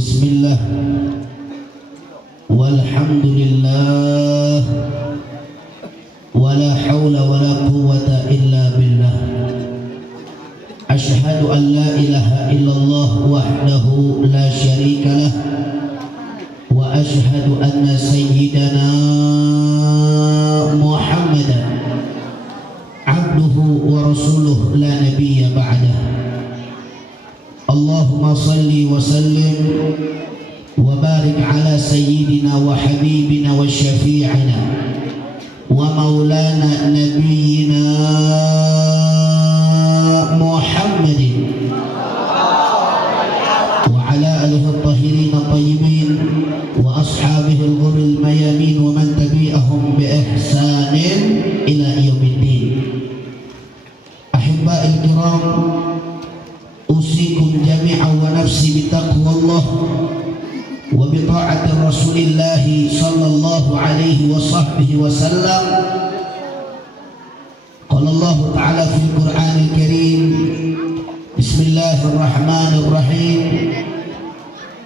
Bismillah, walhamdulillah, wala hawla wala quwwata illa billah. Ashhadu an la ilaha illallah wahdahu la syarika lah, wa ashhadu anna sayyidana Muhammadan abduhu wa rasuluh la nabiyya ba'dah. Allahumma salli wa sallim wa barik ala sayyidina wa habibina wa syafi'ina wa maulana nabiyyina Muhammadin wa ala alihi at-tahirin at-tayyibin wa ashabihi al-ghurril mayamin wa man tabi'ahum bi ihsanin ila yaumiddin. Ahibba'il kiram, usikum jami'an wa nafsi bitaqwallah wa bita'ati Rasulillah sallallahu alaihi wa sahbihi wa sallam. Qala Allah ta'ala fil Qur'anil Karim, Bismillahirrahmanirrahim,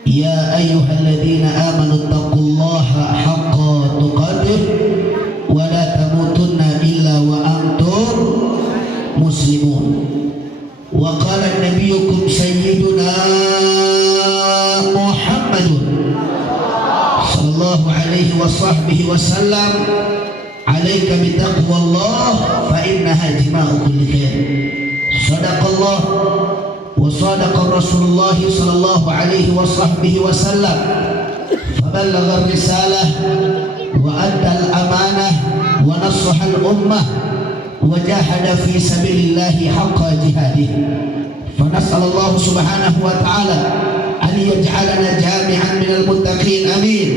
Ya ayyuhalladzina amanu taqullaha haqqa tuqatih wa la tamutunna illa wa antum muslimun. Wa qala nabiyyukum sayyiduna Muhammadun sallallahu alaihi wa sahbihi wa sallam, alaika bitaqwallah fa innaha jima'u kulli khair. Sadaqallah wa sadaqa Rasulullah sallallahu alaihi wa sahbihi wa sallam, faballagha ar-risalah wa adda al-amanah wa nassaha al-ummah wa jahada fi sabilillahi haqqa jihadih. Fa nas'alullah subhanahu wa ta'ala an yaj'alana jami'an minal muttaqin, amin,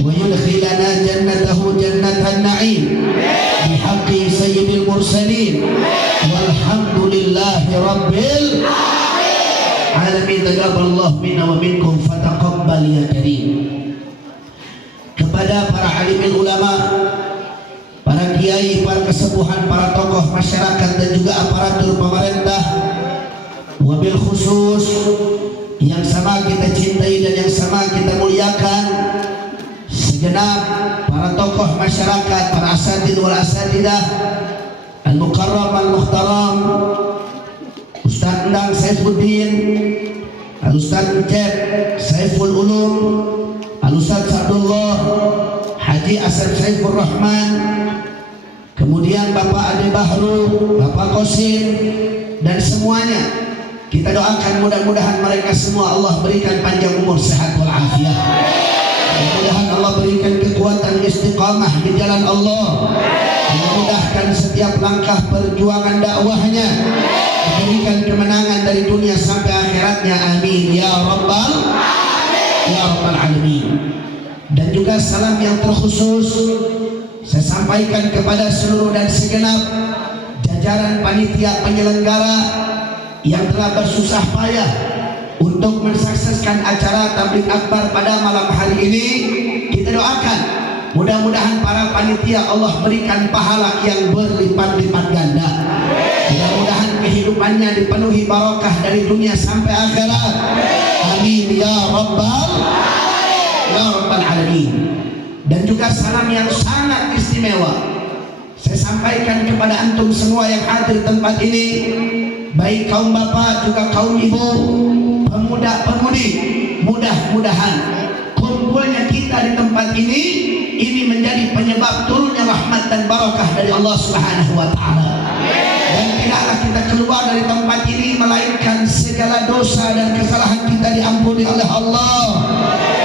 wa yudkhilana jannatahu jannatan na'im bihaqqi sayyidil mursalin walhamdulillahi rabbil alamin. Taqabbalallahu minna wa minkum fataqabbal ya karim. Kepada para alim ulama, para kiai, para kesepuhan, para tokoh masyarakat dan juga aparatur pemerintah, wabil khusus yang sama kita cintai dan yang sama kita muliakan, segenap para tokoh masyarakat, para asatidz wal asatidah, al-mukarram al-muhtaram, Ustaz Endang Saifuddin, Al-Ustaz Ucep Saiful Ulum, Al-Ustaz Sa'dullah Haji Asad Saifur Rahman, kemudian Bapak Ade Bahru, Bapak Qasim, dan semuanya kita doakan mudah-mudahan mereka semua Allah berikan panjang umur, sehat walafiat. Mudah-mudahan Allah berikan kekuatan istiqamah di jalan Allah, memudahkan setiap langkah perjuangan dakwahnya, diberikan kemenangan dari dunia sampai akhiratnya, amin ya rabbal alamin. Dan juga salam yang terkhusus saya sampaikan kepada seluruh dan segenap jajaran panitia penyelenggara yang telah bersusah payah untuk mensukseskan acara tabligh akbar pada malam hari ini. Kita doakan mudah-mudahan para panitia Allah berikan pahala yang berlipat-lipat ganda. Mudah-mudahan kehidupannya dipenuhi barokah dari dunia sampai akhirat, amin ya rabbal alamin. Dan juga salam yang sangat istimewa saya sampaikan kepada antum semua yang hadir tempat ini, baik kaum bapak juga kaum ibu, pemuda pemudi. Mudah-mudahan kumpulnya kita di tempat ini menjadi penyebab turunnya rahmat dan barakah dari Allah Subhanahu wa ta'ala. Dan tidaklah kita keluar dari tempat ini melainkan segala dosa dan kesalahan kita diampuni oleh Allah.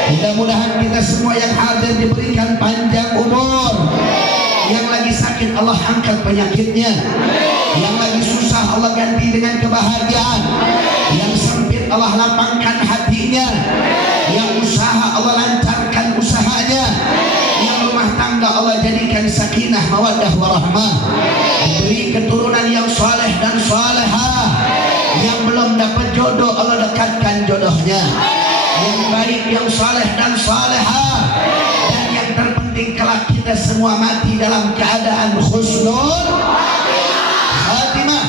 Mudah-mudahan kita semua yang hadir diberikan panjang umur, yang lagi sakit Allah angkat penyakitnya, yang lagi susah Allah ganti dengan kebahagiaan, yang sempit Allah lapangkan hatinya, yang usaha Allah lancarkan usahanya, yang rumah tangga Allah jadikan sakinah mawaddah warahmah, diberi keturunan yang saleh dan salehah, yang belum dapat jodoh Allah dekatkan jodohnya, yang baik, yang saleh dan salehah, dan yang terpenting kelak kita semua mati dalam keadaan husnul khatimah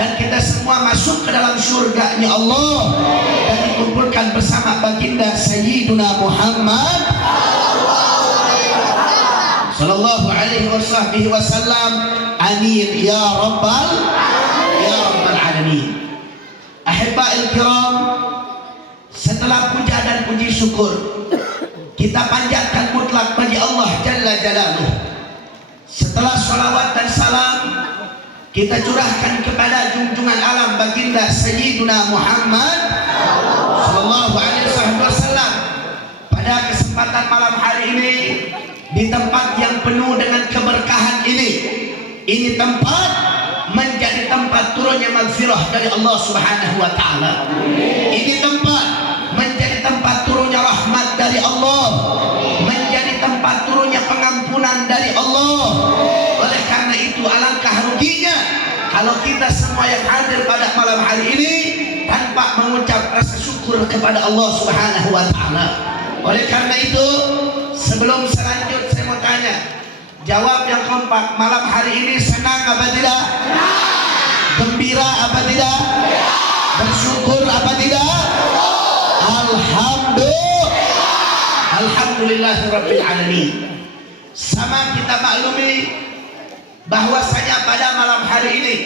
dan kita semua masuk ke dalam surga-Nya Allah dan dikumpulkan bersama baginda Sayyiduna Muhammad sallallahu alaihi wasallam. Amin ya rabbal alamin. Ahibba'il kiram, setelah puja dan puji syukur kita panjatkan mutlak bagi Allah Jalla Jalaluh, setelah salawat dan salam kita curahkan kepada junjungan alam baginda Sayyiduna Muhammad sallallahu alaihi wasallam. Pada kesempatan malam hari ini di tempat yang penuh dengan keberkahan ini tempat menjadi tempat turunnya maghfirah dari Allah Subhanahu wa taala. Ini tempat menjadi tempat turunnya rahmat dari Allah, menjadi tempat turunnya pengampunan dari Allah. Oleh karena itu alangkah ruginya kalau kita semua yang hadir pada malam hari ini tanpa mengucap rasa syukur kepada Allah Subhanahu wa taala. Oleh karena itu, sebelum selanjut saya mau tanya, jawab yang kompak, malam hari ini senang apa tidak? Gembira apa tidak? Bersyukur apa tidak? Alhamdulillahirabbil alamin. Sama kita maklumi bahwasanya pada malam hari ini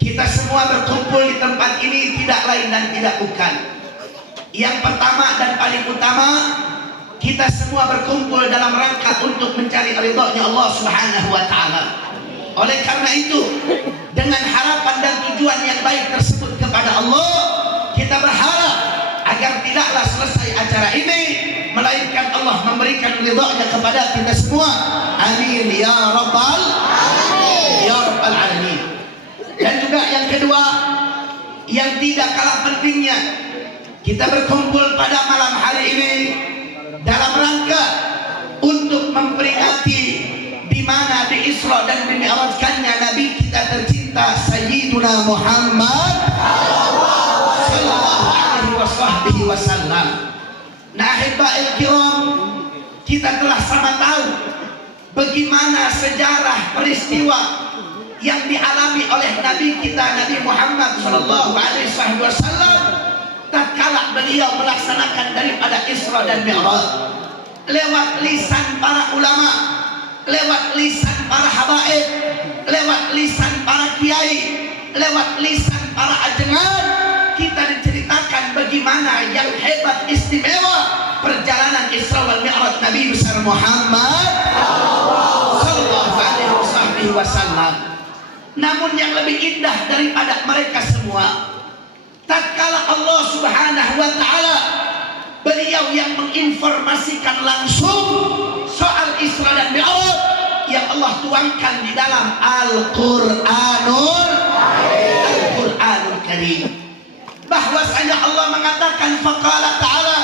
kita semua berkumpul di tempat ini tidak lain dan tidak bukan. Yang pertama dan paling utama, kita semua berkumpul dalam rangka untuk mencari ridha-Nya Allah Subhanahu wa taala. Oleh karena itu, dengan harapan dan tujuan yang baik tersebut kepada Allah, kita berharap agar tidaklah selesai acara ini melainkan Allah memberikan ridha-Nya kepada kita semua. Amin ya rabbal alamin. Dan juga yang kedua, yang tidak kalah pentingnya, kita berkumpul pada malam hari ini dalam rangka untuk memperingati di mana di Isra dan Mi'rajkannya Nabi kita tercinta Sayyiduna Muhammad sallallahu alaihi wasallam. Nah, ahibba'il kiram, kita telah sama tahu bagaimana sejarah peristiwa yang dialami oleh Nabi kita Nabi Muhammad sallallahu alaihi wasallam tatkala beliau melaksanakan daripada Isra dan Mi'raj. Lewat lisan para ulama, lewat lisan para habaib, lewat lisan para kiai, lewat lisan para ajengan, kita diceritakan bagaimana yang hebat istimewa perjalanan Isra wal Mi'raj Nabi besar Muhammad sallallahu alaihi wasallam. Namun yang lebih indah daripada mereka semua, tatkala Allah Subhanahu wa taala beliau yang menginformasikan langsung soal Isra dan Mi'raj yang Allah tuangkan di dalam Al-Qur'anul Karim, bahwasanya Allah mengatakan faqala ta'ala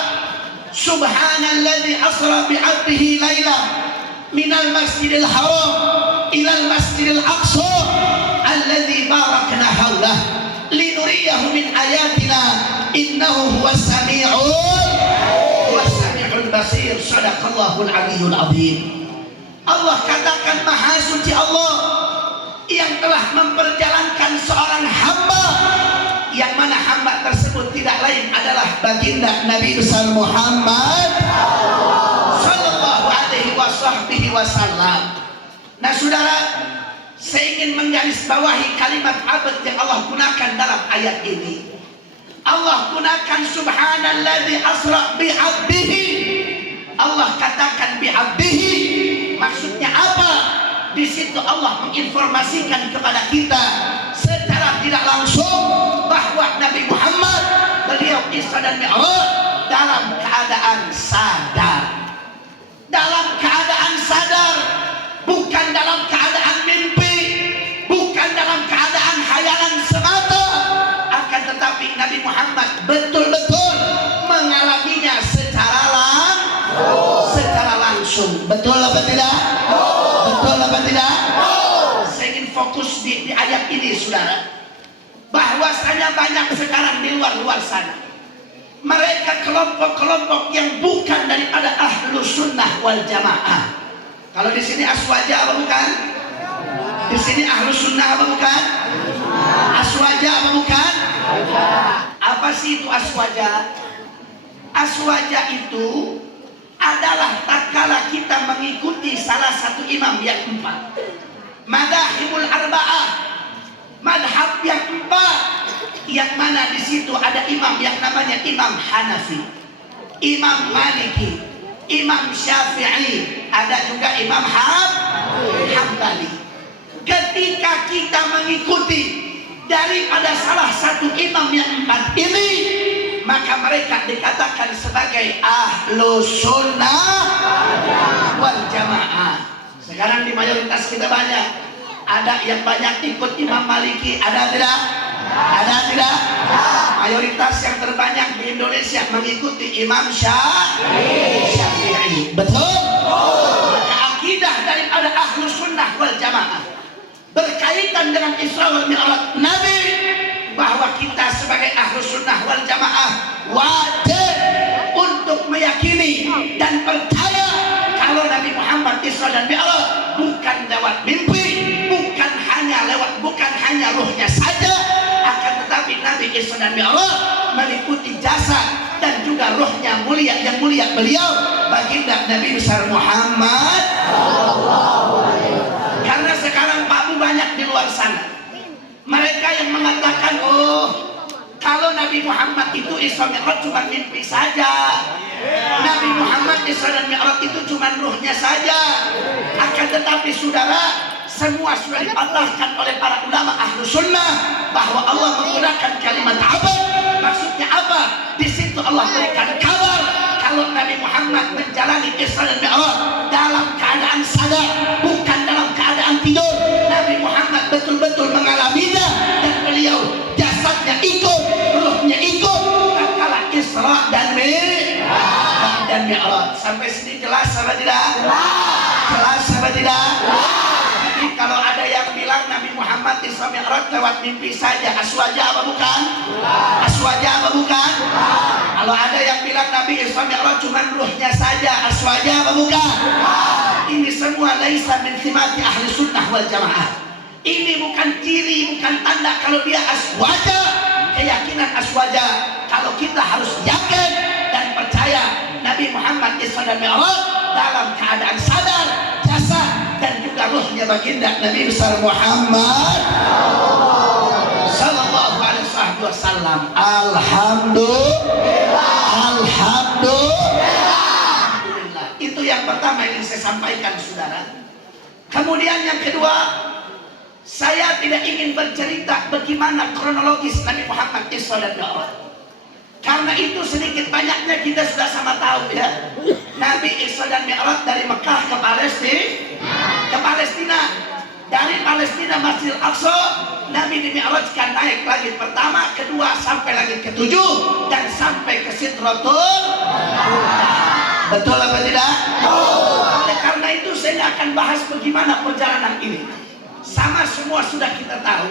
subhanalladzi asra bi'abdihi laila minal masjidil haram ilal masjidil aqsa alladzi barakna haulah linuriyahu min ayatina innahu huwas sami'ul basir. Shadaqallahul aliyyul azim. Allah katakan maha suci Allah yang telah memperjalankan seorang hamba, yang mana hamba tersebut tidak lain adalah baginda Nabi besar Muhammad sallallahu alaihi wasallam. Nah saudara, saya ingin menggarisbawahi kalimat abad yang Allah gunakan dalam ayat ini. Allah gunakan subhanalladzi asra bi'abdihi. Allah katakan bi'abdihi. Maksudnya apa? Di situ Allah menginformasikan kepada kita secara tidak langsung bahwa Nabi Muhammad beliau Isra dan Mi'raj dalam keadaan sadar. Dalam keadaan sadar, bukan dalam keadaan mimpi, bukan dalam keadaan hayalan semata, akan tetapi Nabi Muhammad betul-betul mengalaminya secara langsung. Betul apa tidak? Betul apa tidak? Saya ingin fokus di ayat ini saudara, bahwasanya banyak sekarang di luar sana mereka kelompok-kelompok yang bukan daripada ahlus sunnah wal jamaah. Kalau di sini aswaja apa bukan? Di sini ahlus sunnah apa bukan? Aswaja sih itu aswaja? Aswaja itu adalah tatkala kita mengikuti salah satu imam yang empat. Madzhabul arba'ah, madhab yang empat, yang mana di situ ada imam yang namanya Imam Hanafi, Imam Maliki, Imam Syafi'i, ada juga Imam Hambali. Ketika kita mengikuti daripada salah satu imam yang empat ini, maka mereka dikatakan sebagai ahlus sunnah wal jamaah. Sekarang di mayoritas kita banyak, ada yang banyak ikut Imam Maliki, ada tidak? Ada tidak? Mayoritas yang terbanyak di Indonesia mengikuti Imam Syafi'i. Betul? Maka akidah daripada ahlus sunnah wal jamaah berkaitan dengan Isra wal Mi'raj Nabi, bahwa kita sebagai ahlus sunnah wal jamaah wajib untuk meyakini dan percaya kalau Nabi Muhammad Isra dan Mi'raj bukan lewat mimpi, bukan hanya ruhnya saja, akan tetapi Nabi Isra dan Mi'raj meliputi jasad dan juga ruhnya mulia, yang mulia beliau baginda Nabi besar Muhammad. Karena sekarang Pak Bu banyak di luar sana mereka yang mengatakan, oh kalau Nabi Muhammad itu Isra Mi'raj cuma mimpi saja, Nabi Muhammad Isra dan Mi'raj itu cuma ruhnya saja. Akan tetapi saudara, semua sudah dipatahkan oleh para ulama ahlu sunnah bahwa Allah menggunakan kalimat abad. Maksudnya apa? Di situ Allah berikan kabar kalau Nabi Muhammad menjalani Isra dan Mi'raj dalam keadaan sadar, bukan dalam keadaan tidur. Nabi Muhammad betul-betul mengalaminya dan beliau jasadnya ikut, ruhnya ikut tatkala Isra dan Mi'raj. Sampai sini jelas apa tidak? Jelas apa tidak? Jadi kalau ada yang bilang Nabi Muhammad Isra Mi'raj lewat mimpi saja, aswaja apa bukan? Aswaja apa bukan? Kalau ada yang bilang Nabi Isra Mi'raj cuma ruhnya saja, aswaja apa bukan? Ini semua laisa min simati ahli sunnah wal jamaah. Ini bukan ciri, bukan tanda kalau dia aswaja. Keyakinan aswaja, kalau kita harus yakin dan percaya Nabi Muhammad Isra dan Mi'raj dalam keadaan sadar, jasad dan juga ruhnya baginda Nabi besar Muhammad sallallahu alaihi wasallam. Alhamdulillah. Itu yang pertama yang saya sampaikan saudara. Kemudian yang kedua, saya tidak ingin bercerita bagaimana kronologis Nabi Muhammad Isra dan Mi'raj. Karena itu sedikit banyaknya kita sudah sama tahu ya. Nabi Isra dan Mi'raj dari Mekah ke Palestina. Dari Palestina Masjidil Aqsa, Nabi dimi'rajkan naik langit pertama, kedua sampai langit ketujuh dan sampai ke Sidratul Muntaha. Betul apa tidak? Oleh karena itu saya akan bahas bagaimana perjalanan ini. Sama semua sudah kita tahu.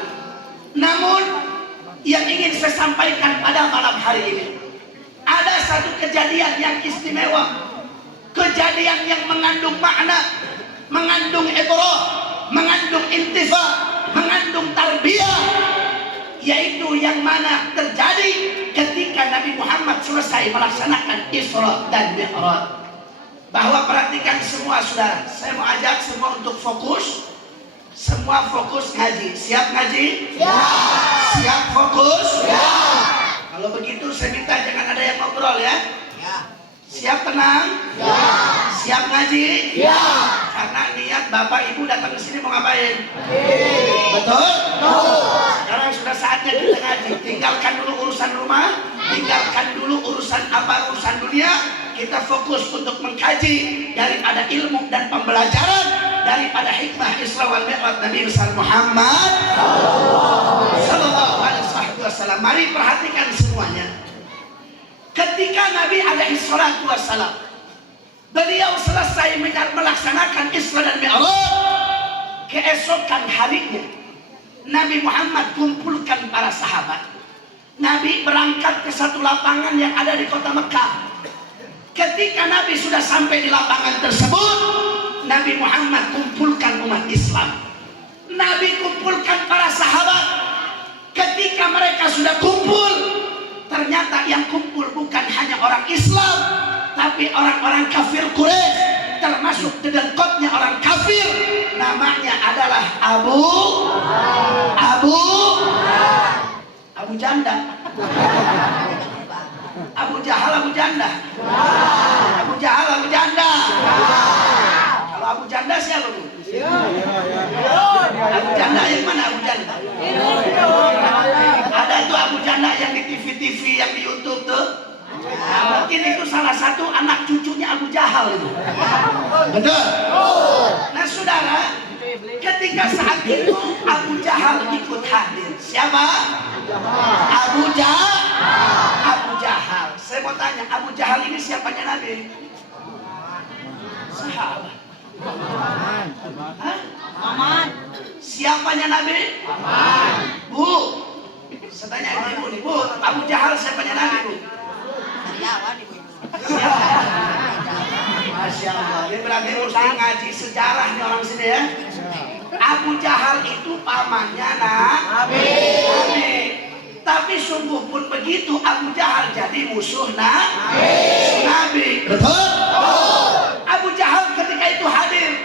Namun yang ingin saya sampaikan pada malam hari ini, ada satu kejadian yang istimewa, kejadian yang mengandung makna, mengandung ibrah, mengandung intifa, mengandung tarbiyah, yaitu yang mana terjadi ketika Nabi Muhammad selesai melaksanakan Isra dan Mi'raj. Bahwa perhatikan semua saudara, saya mau ajak semua untuk fokus. Semua fokus ngaji. Siap ngaji? Ya. Siap fokus? Ya. Kalau begitu saya minta jangan ada yang ngobrol ya. Ya. Siap tenang? Ya. Siap ngaji? Ya. Karena niat Bapak Ibu datang ke sini mau ngapain? Betul? Sekarang sudah saatnya kita ngaji. Tinggalkan dulu urusan rumah, tinggalkan dulu urusan urusan dunia. Kita fokus untuk mengkaji daripada ilmu dan pembelajaran daripada hikmah Isra wal Mi'raj Nabi besar Muhammad sallallahu alaihi wasallam. Mari perhatikan semuanya. Ketika Nabi alaihi salatu wasallam beliau selesai melaksanakan Isra dan Mi'raj, keesokan harinya Nabi Muhammad kumpulkan para sahabat. Nabi berangkat ke satu lapangan yang ada di kota Mekah. Ketika Nabi sudah sampai di lapangan tersebut, Nabi Muhammad kumpulkan umat Islam. Nabi kumpulkan para sahabat. Ketika mereka sudah kumpul, ternyata saudara, yang kumpul bukan hanya orang Islam, tapi orang-orang kafir Quraisy, termasuk dedengkotnya orang kafir. Namanya adalah Abu Janda. Abu Jahal, Abu Janda. Abu Jahal, Abu Janda. Kalau Abu Janda siapa, Bu? Abu Janda yang mana Abu Janda? Ada tuh Abu Janda yang di TV-TV, yang di YouTube tuh. Nah, mungkin itu salah satu anak cucunya Abu Jahal itu. Betul. Nah, saudara, ketika saat itu Abu Jahal ikut hadir. Siapa? Abu Jahal. Saya mau tanya, Abu Jahal ini siapanya Nabi? Sahabat. Aman. Siapanya Nabi? Aman. Bu, saya tanya ibu nih, Bu, Abu Jahal siapanya Nabi, Bu? Masya Allah. Ini berarti mesti ngaji sejarah nih orang sini ya. Abu Jahal itu pamannya Nabi. Tapi sungguh pun begitu, Abu Jahal jadi musuh Nabi. Betul. Abu Jahal ketika itu hadir,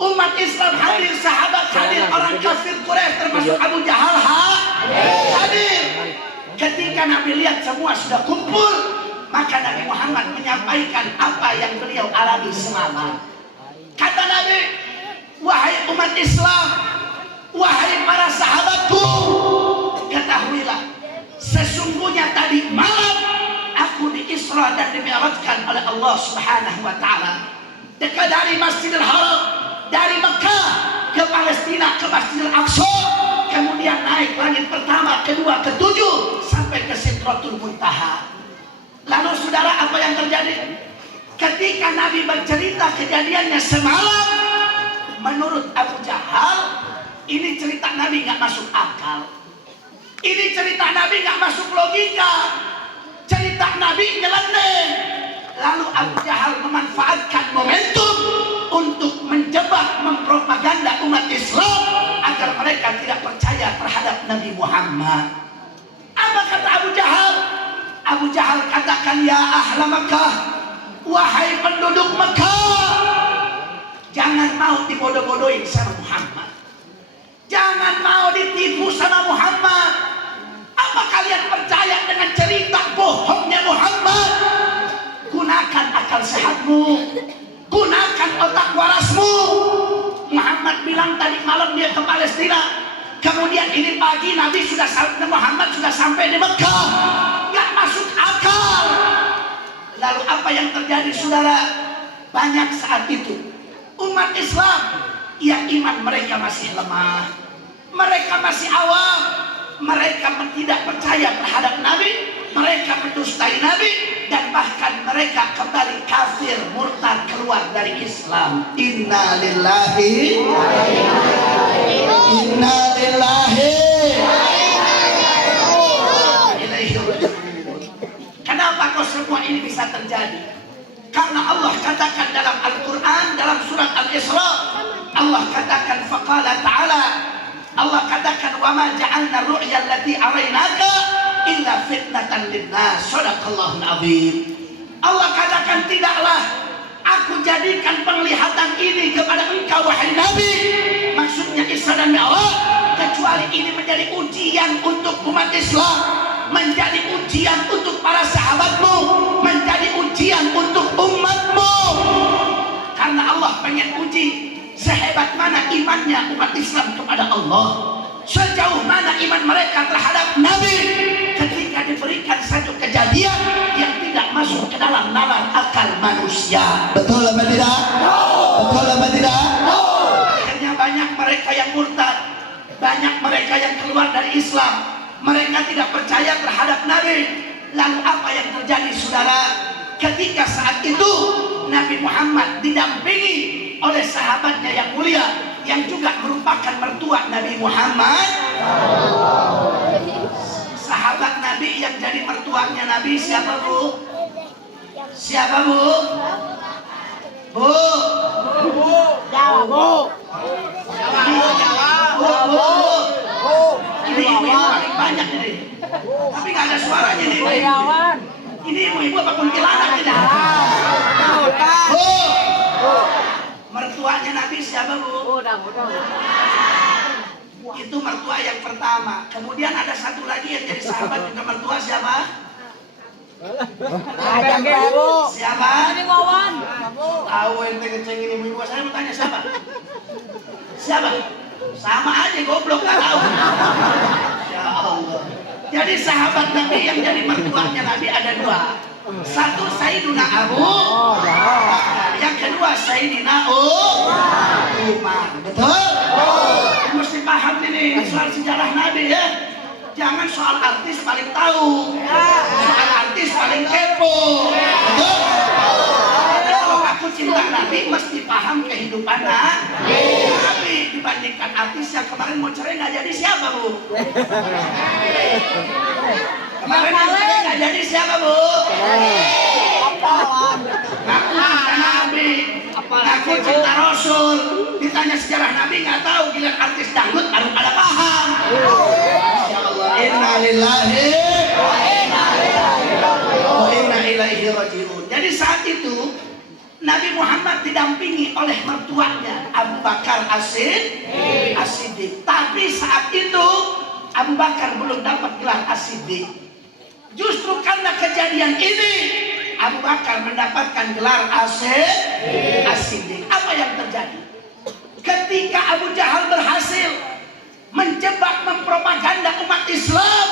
umat Islam hadir, sahabat hadir, orang kafir Quraisy termasuk Abu Jahal hadir. Ketika Nabi lihat semua sudah kumpul, maka Nabi Muhammad menyampaikan apa yang beliau alami semalam. Kata Nabi, wahai umat Islam, wahai para sahabatku, ketahuilah, sesungguhnya tadi malam aku di-Isra dan di-Mi'rajkan oleh Allah Subhanahu wa taala. Dari Masjidil Haram, dari Mekah ke Palestina, ke Masjidil Aqsa, kemudian naik langit pertama, kedua, ketujuh sampai ke Sidratul Muntaha. Lalu saudara, apa yang terjadi? Ketika Nabi bercerita kejadiannya semalam, menurut Abu Jahal, ini cerita Nabi nggak masuk akal. Ini cerita Nabi nggak masuk logika. Cerita Nabi nyeleneh. Lalu Abu Jahal memanfaatkan momentum untuk menjebak, mempropaganda umat Islam agar mereka tidak percaya terhadap Nabi Muhammad. Apa kata Abu Jahal? Abu Jahal katakan, ya ahla Makkah, wahai penduduk Makkah, jangan mau dibodoh-bodohin sama Muhammad. Jangan mau ditipu sama Muhammad. Apa kalian percaya dengan cerita bohongnya Muhammad? Gunakan akal sehatmu, gunakan otak warasmu. Muhammad bilang tadi malam dia ke Palestina, kemudian ini pagi Muhammad sudah sampai di Mekah. Gak masuk akal. Lalu apa yang terjadi, saudara? Banyak saat itu umat Islam yang iman mereka masih lemah, mereka masih awam, mereka tidak percaya terhadap Nabi, mereka mendustai Nabi, dan bahkan mereka kembali kafir, murtad, keluar dari Islam. Inna lillahi Kenapa kok semua ini bisa terjadi? Karena Allah katakan dalam Al-Quran, dalam surat Al-Isra, Allah katakan faqala ta'ala, Allah katakan wa ma ja'alna ru'ya allati araynaka illa fitnatan linnas. Shadaqallahul azim. Allah katakan, tidaklah aku jadikan penglihatan ini kepada engkau wahai Nabi, maksudnya Isra dan Mi'raj, kecuali ini menjadi ujian untuk umat Islam, menjadi ujian untuk para sahabatmu, menjadi ujian untuk umatmu. Karena Allah pengen uji sehebat mana imannya umat Islam kepada Allah, sejauh mana iman mereka terhadap Nabi. Ketika diberikan satu kejadian yang tidak masuk ke dalam nalar akal manusia. Betul apa tidak? Betul apa tidak? Akhirnya banyak mereka yang murtad, banyak mereka yang keluar dari Islam, mereka tidak percaya terhadap Nabi. Lalu apa yang terjadi, saudara? Ketika saat itu Nabi Muhammad didampingi oleh sahabatnya yang mulia, yang juga merupakan mertua Nabi Muhammad. Sahabat Nabi yang jadi mertuanya Nabi siapa, Bu? Siapa, Bu? Bu? Bu? Ini ibu-ibu paling banyak ini. Tapi nggak ada suaranya nih. Ini ibu-ibu apa kuntilanak ini? Mertuanya Nabi siapa, Bu? Itu mertua yang pertama. Kemudian ada satu lagi yang jadi sahabat juga mertua siapa? Siapa? Tahu ente ngecengin ibu-ibu. Saya mau tanya siapa? Siapa? Sama aja goblok gak tahu. Ya Allah. Jadi sahabat Nabi yang jadi mertuanya Nabi ada dua. Satu Sayyidina Abu Bakar, yang kedua Sayyidina Umar. Betul? Mesti paham ini soal sejarah Nabi ya. Jangan soal artis paling tahu, soal artis paling kepo. Betul? Kalau aku cinta Nabi mesti paham kehidupan Nabi. Dibandingkan artis yang kemarin mau cerai nggak jadi siapa, Bu? Kemarin yang cerai nggak jadi siapa, Bu? Ngaku cinta Nabi, ngaku cinta Rasul. Ditanya sejarah Nabi nggak tahu. Giliran artis dangdut baru pada paham. Inna lillahi wa inna ilaihi raji'un. Jadi saat itu Nabi Muhammad didampingi oleh mertuanya Abu Bakar As-Siddiq. Tapi saat itu Abu Bakar belum dapat gelar As-Siddiq. Justru karena kejadian ini Abu Bakar mendapatkan gelar As-Siddiq. Apa yang terjadi? Ketika Abu Jahal berhasil menjebak, mempropaganda umat Islam,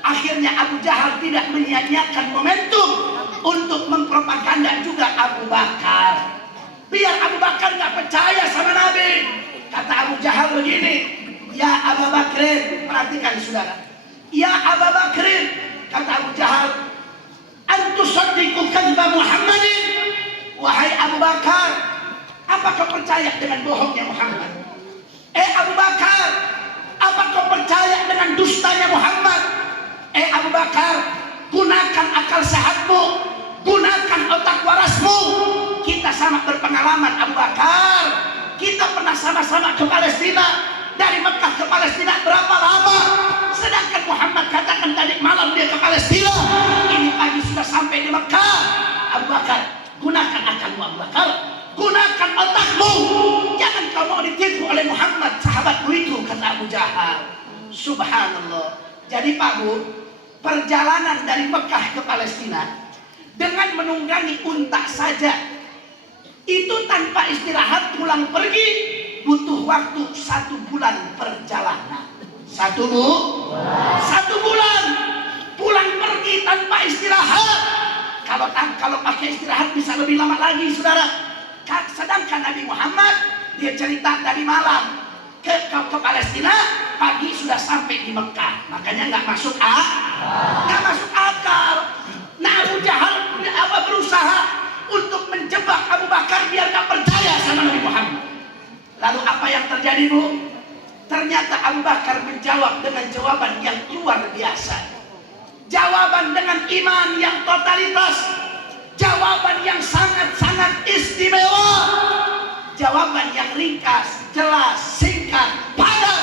akhirnya Abu Jahal tidak menyia-nyiakan momentum untuk mempropaganda juga Abu Bakar. Biar Abu Bakar nggak percaya sama Nabi. Kata Abu Jahal begini, ya Abu Bakrin, perhatikan saudara. Ya Abu Bakrin, kata Abu Jahal, antusaddiqu kadzba Muhammadin. Wahai Abu Bakar, apa kau percaya dengan bohongnya Muhammad? Abu Bakar, apa kau percaya dengan dustanya Muhammad? Abu Bakar, gunakan akal sehatmu, gunakan otak warasmu. Kita sama berpengalaman Abu Bakar. Kita pernah sama-sama ke Palestina. Dari Mekah ke Palestina berapa lama? Sedangkan Muhammad katakan tadi malam dia ke Palestina, ini pagi sudah sampai di Mekah. Abu Bakar, gunakan akalmu Abu Bakar, gunakan otakmu. Jangan kau mau ditipu oleh Muhammad sahabatmu itu, kata Abu Jahal. Subhanallah. Jadi Pak Bu, perjalanan dari Mekah ke Palestina dengan menunggangi unta saja itu tanpa istirahat pulang pergi butuh waktu 1 bulan perjalanan. 1 bulan pulang pergi tanpa istirahat. Kalau pakai istirahat bisa lebih lama lagi, saudara. Sedangkan Nabi Muhammad dia cerita dari malam ke Palestina, pagi sudah sampai di Mekah. Makanya nggak masuk akal. Nah, Abu Jahal berusaha untuk menjebak Abu Bakar biar nggak percaya sama Nabi Muhammad. Lalu apa yang terjadi, Bu? Ternyata Abu Bakar menjawab dengan jawaban yang luar biasa. Jawaban dengan iman yang totalitas. Jawaban yang sangat-sangat istimewa. Jawaban yang ringkas, jelas, singkat, padat.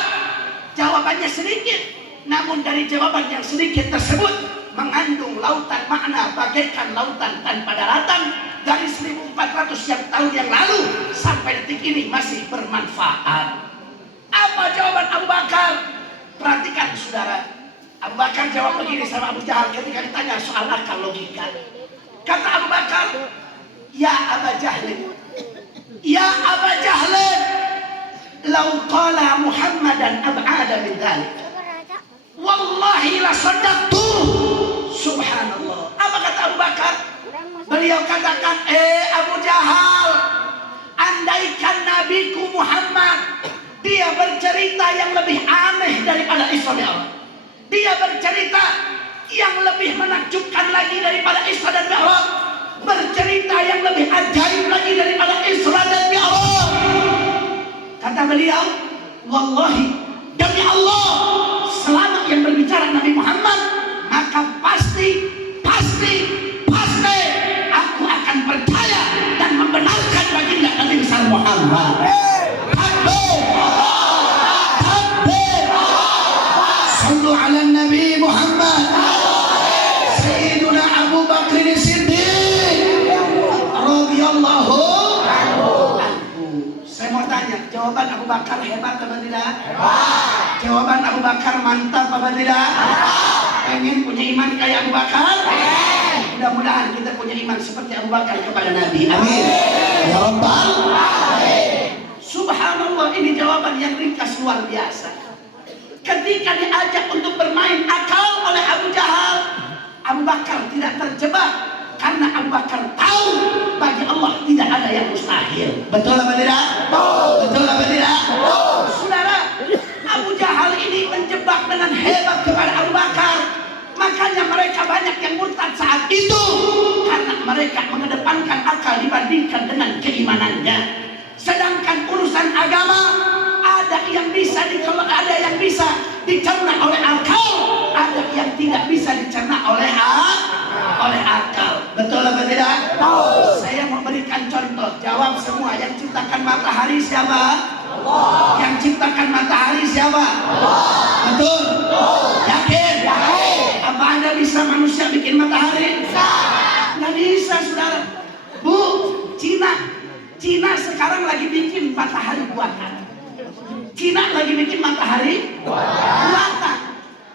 Jawabannya sedikit, namun dari jawaban yang sedikit tersebut mengandung lautan makna bagaikan lautan tanpa daratan. Dari 1400 tahun yang lalu sampai detik ini masih bermanfaat. Apa jawaban Abu Bakar? Perhatikan saudara. Abu Bakar jawab begini sama Abu Jahal ketika ditanya soal akal logika. Kata Abu Bakar, ya Aba Jahlin, ya Aba Jahlin, lau qala Muhammadan ab'ada min dhalik, wallahi la saddaqtu. Subhanallah. Apa kata Abu Bakar? Beliau katakan, Abu Jahal, andaikan Nabiku Muhammad dia bercerita yang lebih aneh daripada Isra Mi'raj, dia bercerita yang lebih menakjubkan lagi daripada Isra dan Mi'raj, bercerita yang lebih ajaib lagi daripada Isra dan Mi'raj. Kata beliau, wallahi, demi Allah, selama yang berbicara Nabi Muhammad, maka pasti aku akan percaya dan membenarkan baginda Nabi besar Muhammad. Takbir, takbir, sallu ala ala Nabi Muhammad. Sayyiduna Abu Bakr Siddiq radhiyallahu anhu. Saya mau tanya, jawaban Abu Bakar hebat apa tidak? Hebat. Jawaban Abu Bakar mantap apa tidak? Pengen punya iman kayak Abu Bakar? Mudah-mudahan kita punya iman seperti Abu Bakar kepada Nabi. Amin. Ya Rabbal alamin. Subhanallah, ini jawaban yang ringkas luar biasa. Ketika diajak untuk bermain akal oleh Abu Jahal, Abu Bakar tidak terjebak karena Abu Bakar tahu bagi Allah tidak ada yang mustahil. Betul apa tidak? Betul apa tidak? Saudara, Abu Jahal ini menjebak dengan hebat kepada Abu Bakar. Makanya mereka banyak yang murtad saat itu karena mereka mengedepankan akal dibandingkan dengan keimanannya. Sedangkan urusan agama ada yang bisa dicerna oleh akal, ada yang tidak bisa dicerna oleh akal. Betul apa tidak? Saya mau berikan contoh. Jawab semua. Yang ciptakan matahari siapa? Allah. Yang ciptakan matahari siapa? Allah. Betul? Yakin? Apa Anda bisa manusia bikin matahari? Bisa. Nggak bisa, saudara. Bu, Cina sekarang lagi bikin matahari buatan. Cina lagi bikin matahari buatan.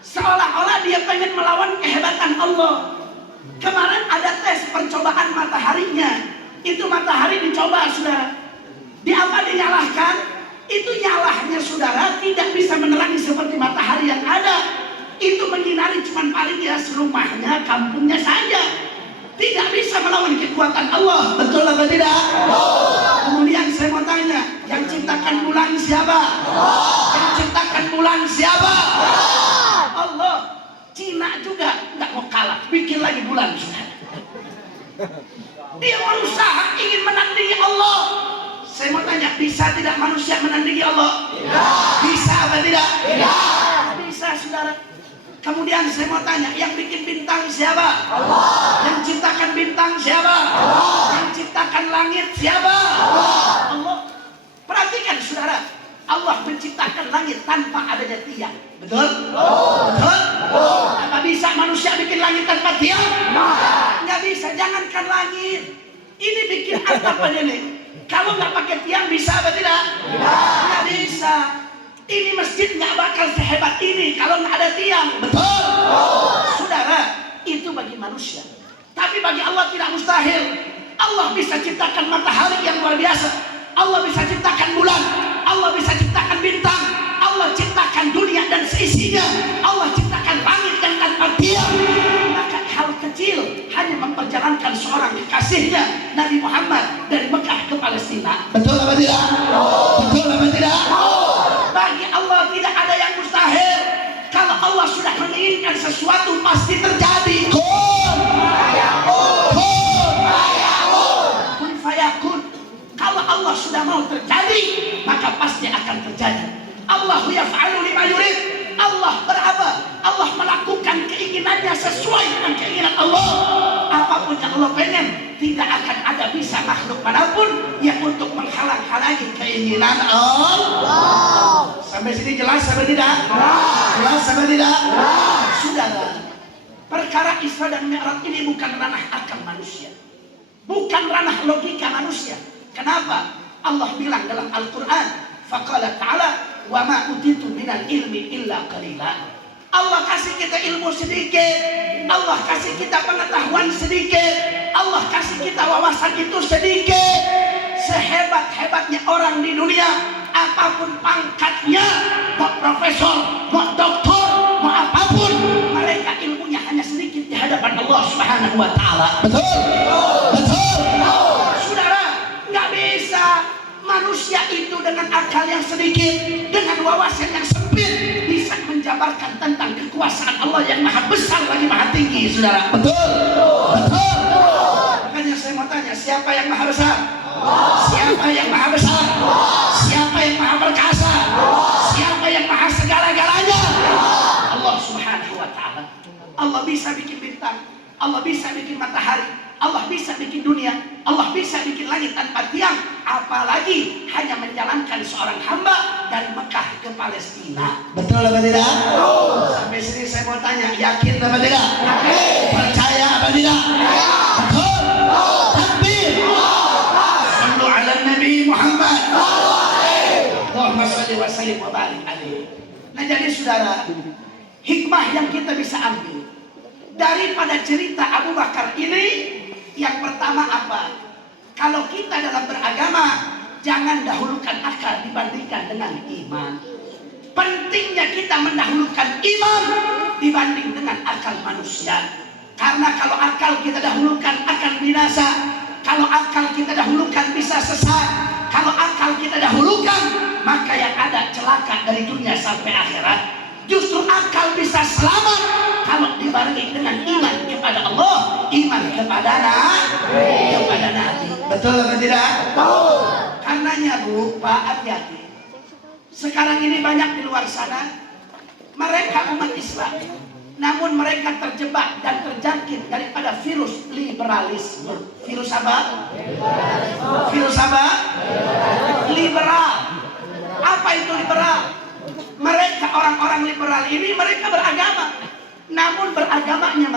Seolah-olah dia pengen melawan kehebatan Allah. Kemarin ada tes percobaan mataharinya. Itu matahari dicoba, saudara. Di apa dinyalahkan? Itu nyalahnya, saudara, tidak bisa menerangi seperti matahari yang ada. Itu menyinari cuma paling ya rumahnya, kampungnya saja. Tidak bisa melawan kekuatan Allah. Betul apa tidak? Kemudian saya mau tanya, yang ciptakan bulan siapa? Yang ciptakan bulan siapa? Allah. Cina juga nggak mau kalah, bikin lagi bulan. Dia berusaha ingin menandingi Allah. Saya mau tanya, bisa tidak manusia menandingi Allah? Bisa apa tidak? Bisa, saudara. Kemudian saya mau tanya, yang bikin bintang siapa? Allah. Yang ciptakan bintang siapa? Allah. Yang ciptakan langit siapa? Allah. Perhatikan, saudara, Allah menciptakan langit tanpa adanya tiang. Betul? Betul? Apa bisa manusia bikin langit tanpa tiang? Nggak bisa. Jangankan langit, ini bikin atap aja nih. Kalau nggak pakai tiang bisa apa tidak? Nggak bisa. Ini masjid nggak bakal sehebat ini kalau nggak ada tiang. Betul? Saudara, itu bagi manusia. Tapi bagi Allah tidak mustahil. Allah bisa ciptakan matahari yang luar biasa. Allah bisa ciptakan bulan. Allah bisa ciptakan bintang. Allah ciptakan dunia dan seisinya. Allah ciptakan langit yang tanpa tiang. Maka hal kecil hanya memperjalankan seorang kekasihnya Nabi Muhammad dari Mekah ke Palestina. Betul apa tidak? Betul apa tidak? Bagi Allah tidak ada yang mustahil. Kalau Allah sudah menginginkan sesuatu pasti terjadi. Kun fayakun. Kalau Allah sudah mau terjadi, maka pasti akan terjadi. Allahu yaf'alu lima yurid. Allah berapa? Allah melakukan keinginannya sesuai dengan keinginan Allah. Apapun yang Allah pengen, tidak akan ada bisa makhluk manapun yang untuk menghalang-halangi keinginan Allah. Sampai sini jelas apa tidak? Jelas apa tidak? Saudara, perkara Isra dan Mi'raj ini bukan ranah akal manusia, bukan ranah logika manusia. Kenapa? Allah bilang dalam Al-Quran, faqala ta'ala, wa ma utitu minal ilmi illa qalila. Allah kasih kita ilmu sedikit, Allah kasih kita pengetahuan sedikit, Allah kasih kita wawasan itu sedikit. Sehebat-hebatnya orang di dunia, apapun pangkatnya, mau profesor, mau doktor, mau apapun, mereka ilmunya hanya sedikit di hadapan Allah Subhanahu wa ta'ala. Betul? Betul? Saudara, nggak bisa manusia itu dengan akal yang sedikit, dengan wawasan yang sempit, bisa menjabarkan tentang kekuasaan Allah yang maha besar lagi maha tinggi, saudara. Betul? Betul? Makanya saya mau tanya, siapa yang maha besar? Siapa yang maha besar? Siapa yang maha perkasa? Siapa yang maha segala-galanya? Allah Subhanahu wa ta'ala. Allah bisa bikin bintang, Allah bisa bikin matahari, Allah bisa bikin dunia, Allah bisa bikin langit tanpa tiang, apalagi hanya menjalankan seorang hamba dari Mekah ke Palestina. Betul apa tidak? Sampai sini saya mau tanya, yakin apa tidak? Percaya apa tidak? Betul. Takbir. Sallu ala Nabi Muhammad. Allahumma shalli wa sallim wa barik alaihi. Nah, jadi saudara, hikmah yang kita bisa ambil daripada cerita Abu Bakar ini, yang pertama apa? Kalau kita dalam beragama, jangan dahulukan akal dibandingkan dengan iman. Pentingnya kita mendahulukan iman dibanding dengan akal manusia. Karena kalau akal kita dahulukan akan binasa. Kalau akal kita dahulukan bisa sesat. Kalau akal kita dahulukan, maka yang ada celaka dari dunia sampai akhirat. Justru akal bisa selamat kalau dibarengi dengan iman kepada Allah, iman kepada Nabi. Betul atau tidak? Betul. Karenanya Bu, Pak, hati-hati. Sekarang ini banyak di luar sana mereka umat Islam, namun mereka terjebak dan terjangkit daripada virus liberalisme. Virus apa? Virus apa? Liberal. Apa itu liberal? Mereka orang-orang liberal ini mereka beragama, namun beragamanya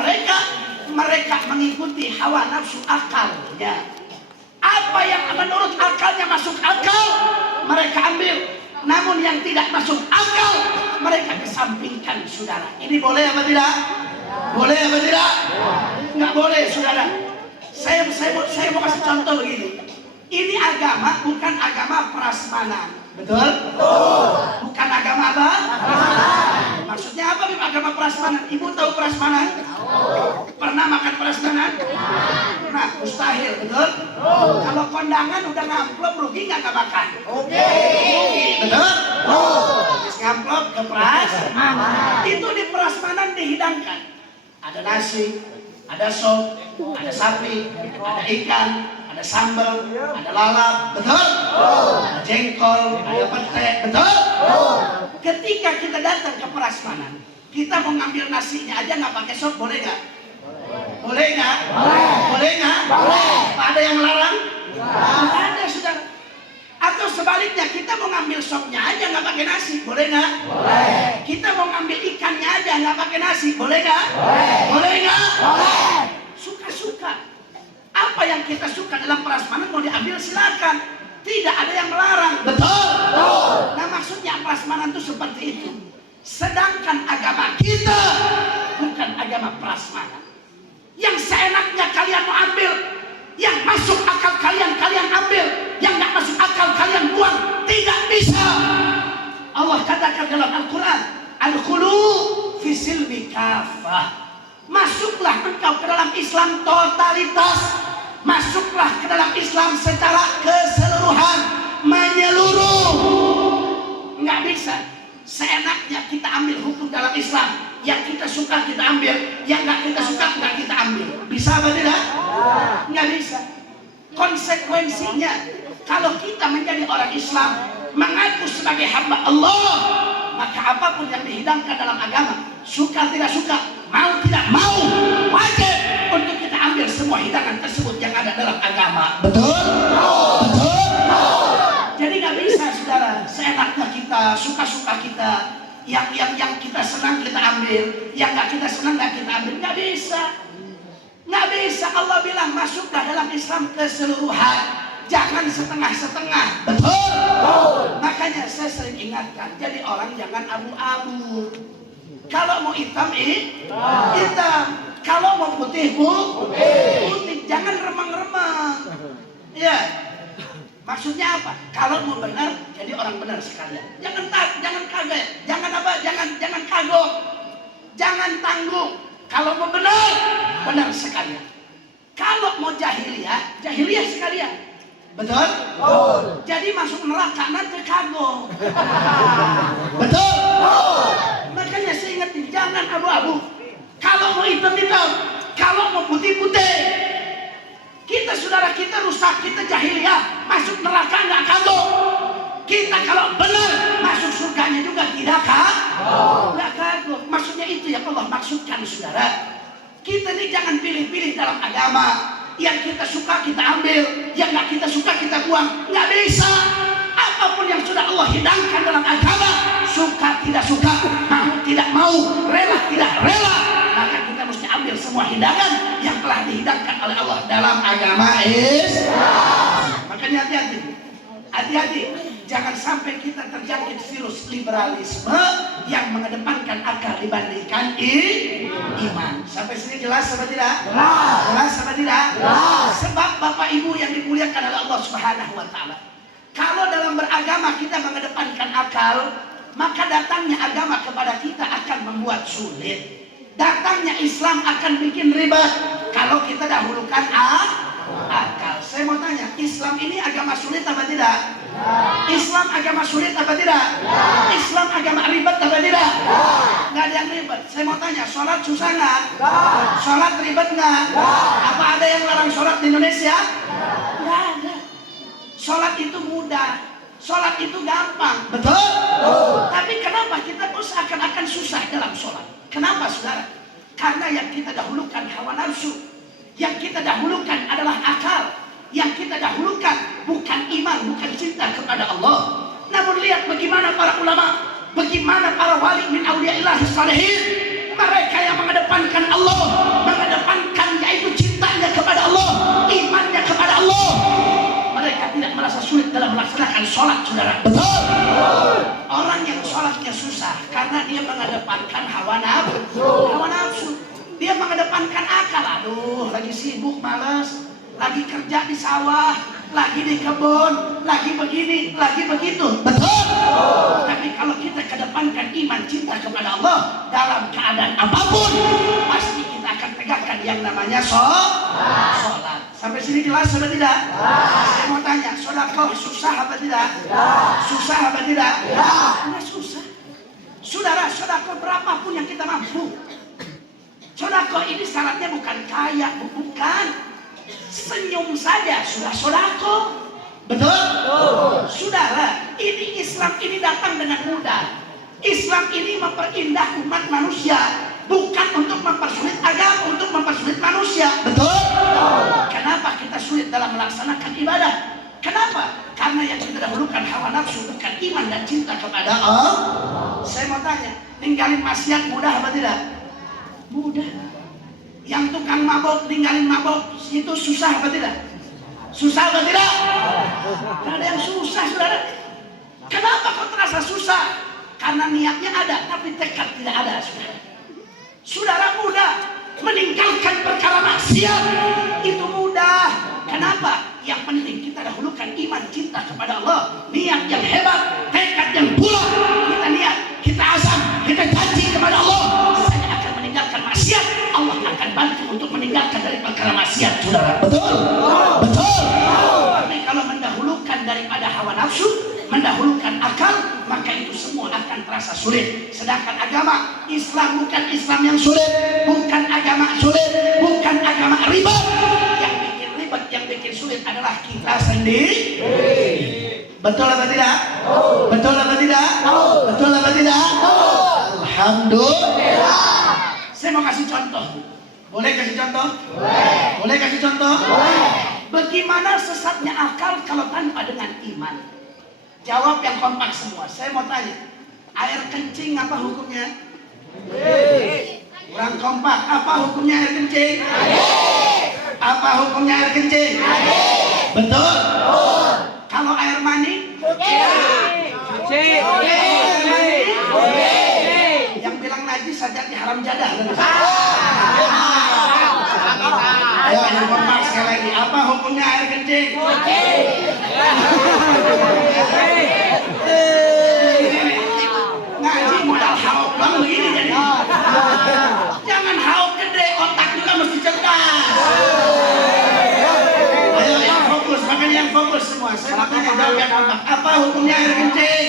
mereka mengikuti hawa nafsu akalnya. Apa yang menurut akalnya masuk akal mereka ambil, namun yang tidak masuk akal mereka kesampingkan, saudara. Ini boleh apa tidak? Boleh apa tidak? Nggak boleh, saudara. Saya mau kasih contoh begini. Ini agama bukan agama prasmanan. Betul? Bukan agama apa? Maksudnya apa agama prasmanan? Ibu tahu prasmanan? Pernah makan prasmanan? Nah, mustahil, betul? Kalau kondangan udah ngamplop, rugi nggak makan? Rugi, betul? Habis ngamplop ke prasmanan. Itu di prasmanan dihidangkan. Ada nasi, ada sop, ada sapi, ada ikan, ada sambal, ada lalap, betul? Ada jengkol, ada pete, betul? Ketika kita datang ke prasmanan, kita mau ngambil nasinya aja nggak pakai sop, boleh nggak? Boleh nggak? Boleh nggak? Apa ada yang melarang? Nggak ada, saudara. Atau sebaliknya, kita mau ngambil sopnya aja nggak pakai nasi, boleh nggak? Boleh. Kita mau ngambil ikannya aja nggak pakai nasi, boleh nggak? Boleh nggak? Boleh. Suka-suka. Apa yang kita suka dalam prasmanan mau diambil silakan. Tidak ada yang melarang. Betul? Nah, maksudnya prasmanan itu seperti itu. Sedangkan agama kita bukan agama prasmanan. Yang seenaknya kalian mau ambil, yang masuk akal kalian ambil, yang nggak masuk akal kalian buang. Tidak bisa. Allah katakan dalam Al-Quran, Al-Khulu fi silmi kafah. Masuklah engkau ke dalam Islam totalitas. Masuklah ke dalam Islam secara keseluruhan, menyeluruh. Nggak bisa seenaknya kita ambil hukum dalam Islam. Yang kita suka kita ambil, yang nggak kita suka nggak kita ambil. Bisa apa tidak? Nggak bisa. Konsekuensinya, kalau kita menjadi orang Islam, mengaku sebagai hamba Allah, maka apapun yang dihidangkan dalam agama, suka tidak suka, mau tidak mau, wajib untuk kita ambil semua hidangan tersebut yang ada dalam agama. Betul? Betul? Jadi nggak bisa, saudara, seenaknya kita, suka-suka kita, yang kita senang kita ambil, yang nggak kita senang nggak kita ambil. Nggak bisa. Nggak bisa. Allah bilang masuklah dalam Islam keseluruhan, jangan setengah-setengah. Betul? Makanya saya sering ingatkan, jadi orang jangan abu-abu. Kalau mau hitam, hitam. Kalau mau putih, putih. Jangan remang-remang. Ya. Maksudnya apa? Kalau mau benar, jadi orang benar sekalian. Jangan kaget. Jangan apa? Jangan kagok. Jangan tanggung. Kalau mau benar, benar sekalian. Kalau mau jahiliyah, jahiliyah sekalian. Betul? Jadi masuk neraka nanti kagok. Betul? Makanya saya ingetin, jangan abu-abu. Kalau mau hitam-hitam, kalau mau putih-putih. Kita, saudara kita rusak, kita jahiliyah, masuk neraka nggak kagok. Kita kalau benar masuk surganya juga tidak nggak kagok. Maksudnya itu yang Allah maksudkan, saudara. Kita ini jangan pilih-pilih dalam agama. Yang kita suka kita ambil, yang nggak kita suka kita buang. Nggak bisa. Apapun yang sudah Allah hidangkan dalam agama, suka tidak suka, mau tidak mau, rela tidak rela, maka kita mesti ambil semua hidangan yang telah dihidangkan oleh Allah dalam agama Islam. Makanya hati-hati, jangan sampai kita terjangkit virus liberalisme yang mengedepankan akal dibandingkan iman. Sampai sini jelas apa tidak? Jelas apa tidak? Sebab Bapak Ibu yang dimuliakan oleh Allah Subhanahu wa taala, kalau dalam beragama kita mengedepankan akal, maka datangnya agama kepada kita akan membuat sulit. Datangnya Islam akan bikin ribet kalau kita dahulukan akal. Saya mau tanya, Islam ini agama sulit apa tidak? Islam agama sulit apa tidak? Islam agama ribet apa tidak? Nggak ada yang ribet. Saya mau tanya, sholat susah nggak? Sholat ribet nggak? Apa ada yang larang sholat di Indonesia? Nggak ada. Sholat itu mudah, sholat itu gampang, betul? Tapi kenapa kita kok seakan-akan susah dalam sholat? Kenapa saudara? Karena yang kita dahulukan hawa nafsu, yang kita dahulukan adalah akal, yang kita dahulukan bukan iman, bukan cinta kepada Allah. Namun lihat bagaimana para ulama, bagaimana para wali min auliyaillah salihin, mereka yang mengedepankan Allah, mengedepankan yaitu cintanya kepada Allah, imannya kepada Allah. Mereka tidak merasa sulit dalam melaksanakan sholat, saudara. Betul. Orang yang sholatnya susah karena dia mengedepankan hawa nafsu. Dia mengedepankan akal. Aduh, lagi sibuk, malas, lagi kerja di sawah, lagi di kebun, lagi begini, lagi begitu. Betul. Tapi kalau kita kedepankan iman, cinta kepada Allah dalam keadaan apapun, pasti kita akan tegakkan yang namanya sholat. Sampai sini jelas atau tidak? Saya mau tanya, sedekah susah apa tidak? Susah apa tidak? Tidak susah. Saudara, sedekah berapapun yang kita mampu. Sedekah ini syaratnya bukan kaya, bukan. Senyum saja sudah sedekah. Betul? Saudara, ini Islam ini datang dengan mudah. Islam ini memperindah umat manusia, bukan untuk mempersulit agama, untuk mempersulit manusia. Betul? Kenapa kita sulit dalam melaksanakan ibadah? Kenapa? Karena yang kita dahulukan hawa nafsu, bukan iman dan cinta kepada Allah. Saya mau tanya, ninggalin maksiat mudah apa tidak? Mudah. Yang tukang mabok ninggalin mabok itu susah apa tidak? Susah apa tidak? Tidak ada yang susah, saudara. Kenapa kok terasa susah? Karena niatnya ada, tapi tekad tidak ada, saudara. Saudara, mudah meninggalkan perkara maksiat itu mudah. Kenapa? Yang penting kita dahulukan iman, cinta kepada Allah, niat yang hebat, tekad yang bulat. Kita niat, kita azam, kita janji kepada Allah, saya akan meninggalkan maksiat. Allah akan bantu untuk meninggalkan dari perkara maksiat, saudara. Betul? Betul. Tapi kalau mendahulukan daripada hawa nafsu, mendahulukan akal, maka itu semua akan terasa sulit. Sedangkan agama Islam bukan Islam yang sulit, bukan agama sulit, bukan agama ribet. Yang bikin ribet, yang bikin sulit adalah kita sendiri. Betul apa tidak? Betul apa tidak? Betul apa tidak? Alhamdulillah. Saya mau kasih contoh. Boleh kasih contoh? Boleh kasih contoh? Bagaimana sesatnya akal kalau tanpa dengan iman? Jawab yang kompak semua. Saya mau tanya, air kencing apa hukumnya? Kurang kompak. Apa hukumnya air kencing? Apa hukumnya air kencing? Betul? Kalau air mani? Yang bilang najis saja diharam jadah. Ayo yang kompak sekali lagi. Apa hukumnya air kencing? Ngaji modal hauk bang begini jadi. Jangan hauk gede, otak juga mesti cerdas. Ayo yang fokus, makanya yang fokus semua. Saya mau tanya jawab yang kompak. Apa hukumnya air kencing?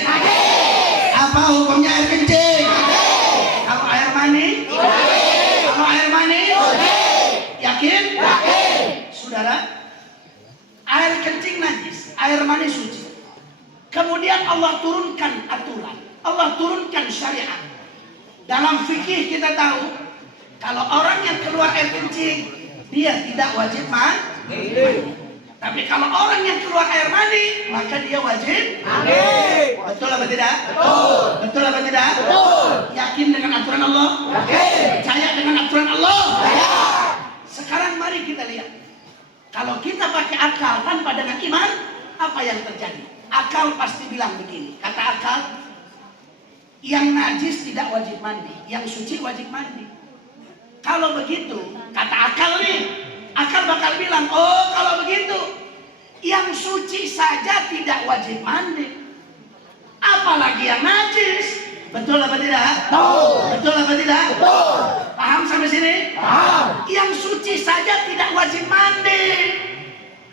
Apa hukumnya air kencing? Kalau air mani? Kalau air mani? Yakin? Saudara, air kencing najis, air mani suci. Kemudian Allah turunkan aturan, Allah turunkan syariat. Dalam fikih kita tahu, kalau orang yang keluar air kencing, dia tidak wajib mandi. Tapi kalau orang yang keluar air mani, maka dia wajib mandi. Betul apa tidak? Betul. Betul apa tidak? Betul. Yakin dengan aturan Allah? Yakin. Percaya dengan aturan Allah? Percaya. Sekarang mari kita lihat. Kalau kita pakai akal tanpa dengan iman, apa yang terjadi? Akal pasti bilang begini. Kata akal, yang najis tidak wajib mandi, yang suci wajib mandi. Kalau begitu, kata akal nih, akal bakal bilang, oh kalau begitu, yang suci saja tidak wajib mandi, apalagi yang najis. Betul apa tidak? Betul. Betul apa tidak? Betul. Paham sampai sini? Paham. Yang suci saja tidak wajib mandi,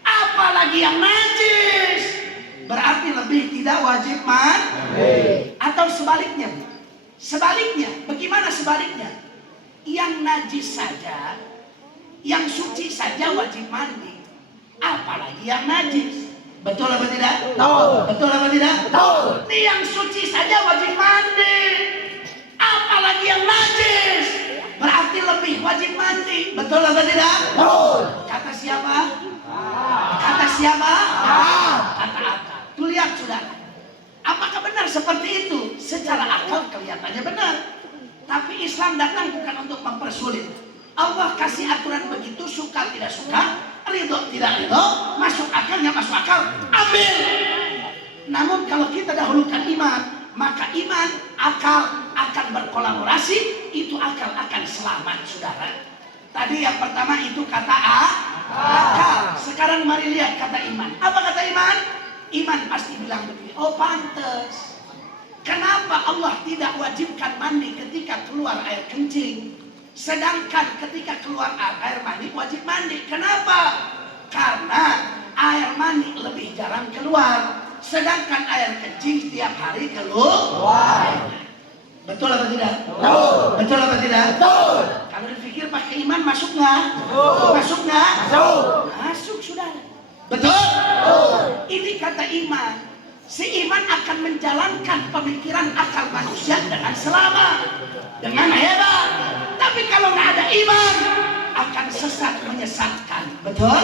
apalagi yang najis, berarti lebih tidak wajib mandi. Atau sebaliknya, bagaimana sebaliknya? Yang najis saja, yang suci saja wajib mandi, apalagi yang najis. Betul apa tidak? Betul. Betul apa tidak? Betul. Ini yang suci saja wajib mandi, apalagi yang najis, berarti lebih wajib mandi. Betul apa tidak? Betul. Kata siapa? Kata siapa? Kata akal. Tuh lihat sudah. Apakah benar seperti itu? Secara akal kelihatannya benar. Tapi Islam datang bukan untuk mempersulit. Allah kasih aturan begitu, suka tidak suka, ridho tidak ridho, masuk akal nggak masuk akal, ambil. Namun kalau kita dahulukan iman, maka iman, akal akan berkolaborasi, itu akal akan selamat, saudara. Tadi yang pertama itu kata akal. Sekarang mari lihat kata iman. Apa kata iman? Iman pasti bilang begini, oh pantes. Kenapa Allah tidak wajibkan mandi ketika keluar air kencing? Sedangkan ketika keluar air mani wajib mandi. Kenapa? Karena air mani lebih jarang keluar, sedangkan air kencing setiap hari keluar. Betul apa tidak? Betul. Betul apa tidak? Betul. Kalau dipikir pakai iman masuk nggak? Masuk nggak? Masuk. Masuk sudah. Betul? Ini kata iman. Si iman akan menjalankan pemikiran akal manusia dengan selamat, dengan hebat. Tapi kalau nggak ada iman, akan sesat menyesatkan. Betul?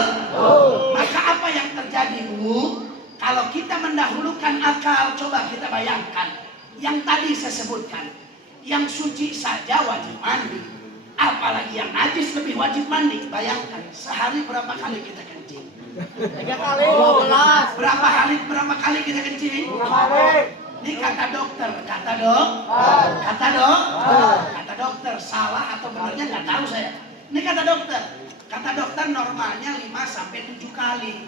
Maka apa yang terjadi, Bu? Kalau kita mendahulukan akal, coba kita bayangkan. Yang tadi saya sebutkan, yang suci saja wajib mandi, apalagi yang najis lebih wajib mandi. Bayangkan, sehari berapa kali kita kencing? 3 kali. 12. Berapa kali kita kencing? 3 kali. Ini kata dokter, kata dokter, salah atau benarnya nggak tahu saya. Ini kata dokter normalnya 5 sampai 7 kali.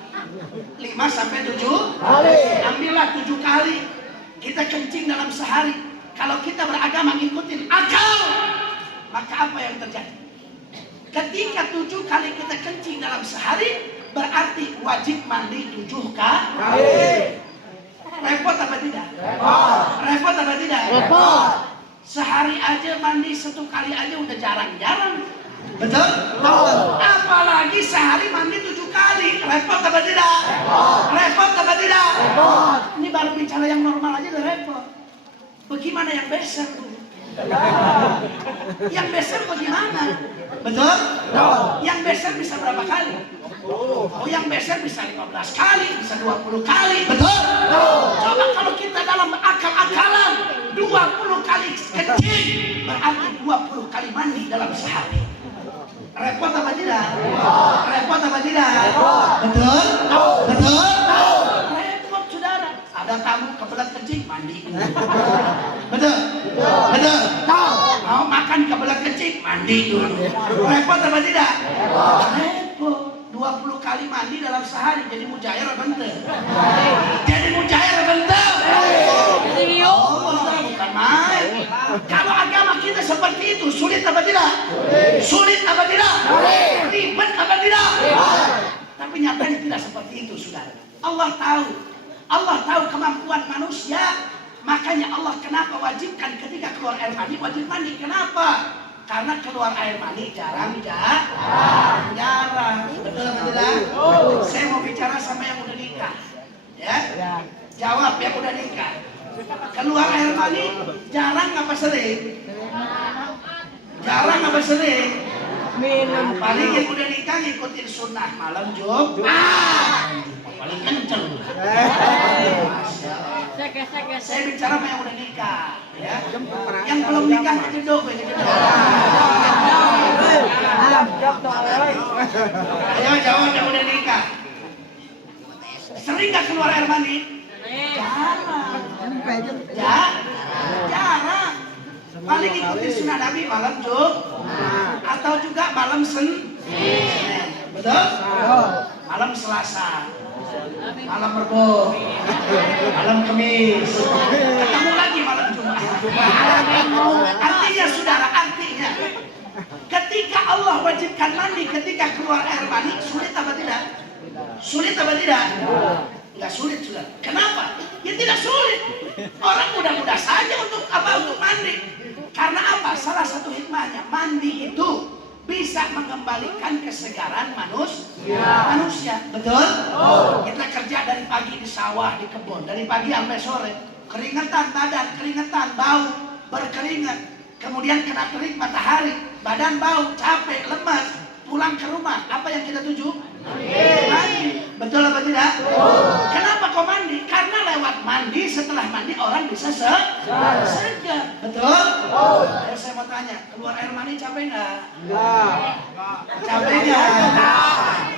5 sampai 7 Kali. Ambillah 7 kali. Kita kencing dalam sehari. Kalau kita beragama ngikutin akal, maka apa yang terjadi? Ketika 7 kali kita kencing dalam sehari, berarti wajib mandi 7 kali. Repot apa tidak? Repot apa tidak? Repot. Sehari aja mandi 1 kali aja udah jarang-jarang. Betul? Apalagi sehari mandi 7 kali. Repot apa tidak? Repot apa tidak? Repot. Ini baru bicara yang normal aja udah repot. Bagaimana yang besar? Yang besar bagaimana? Betul? Yang besar bisa berapa kali? Oh, yang besar bisa 15 kali, bisa 20 kali. Betul? Coba kalau kita dalam akal-akalan 20 kali kencing, berarti 20 kali mandi dalam sehari. Repot apa tidak? Repot apa tidak? Betul? Betul? Repot, saudara. Ada tamu kebelet kencing, mandi. Betul? Betul? Mau makan kebelet kencing, mandi dulu. Repot apa tidak? Repot. 20 kali mandi dalam sehari, jadi mujair apa ente? Jadi mujair apa ente? Oh, bukan main. Kalau agama kita seperti itu, sulit apa tidak? Sulit apa tidak? Ribet apa tidak? Tapi nyatanya tidak seperti itu, saudara. Allah tahu kemampuan manusia. Makanya Allah kenapa wajibkan ketika keluar air mani wajib mandi? Kenapa? Karena keluar air mani jarang. Betul apa tidak? Saya mau bicara sama yang udah nikah. Ya? Jawab yang udah nikah. Keluar air mani jarang apa sering? Jarang apa sering? Minum. Paling yang udah nikah ngikutin sunnah malam Jumat. Paling kenceng. Saya bicara sama yang udah nikah, ya. Yang belum nikah kejedok, Ayo jawab yang udah nikah. Sering gak keluar air mandi? Jarang. Paling ikutin sunnah Nabi malam Jumat atau juga malam Senin. Betul? Malam Selasa, malam Rebo, malam Kamis, ketemu lagi malam Jumat. Artinya saudara, artinya ketika Allah wajibkan mandi ketika keluar air mani, sulit apa tidak? Sulit apa tidak? Enggak sulit saudara. Kenapa? Ya tidak sulit. Orang mudah-mudah saja untuk mandi. Karena apa? Salah satu hikmahnya, mandi itu bisa mengembalikan kesegaran manusia. Betul? Kita kerja dari pagi di sawah, di kebun, dari pagi sampai sore, keringetan badan, keringetan, bau, berkeringat, kemudian kena terik matahari, badan bau, capek, lemas, pulang ke rumah, apa yang kita tuju? Mandi. Betul apa tidak? Kenapa kau mandi? Karena lewat mandi, setelah mandi orang bisa segar. Betul? Saya mau tanya, keluar air mandi capek nggak? Capek nggak?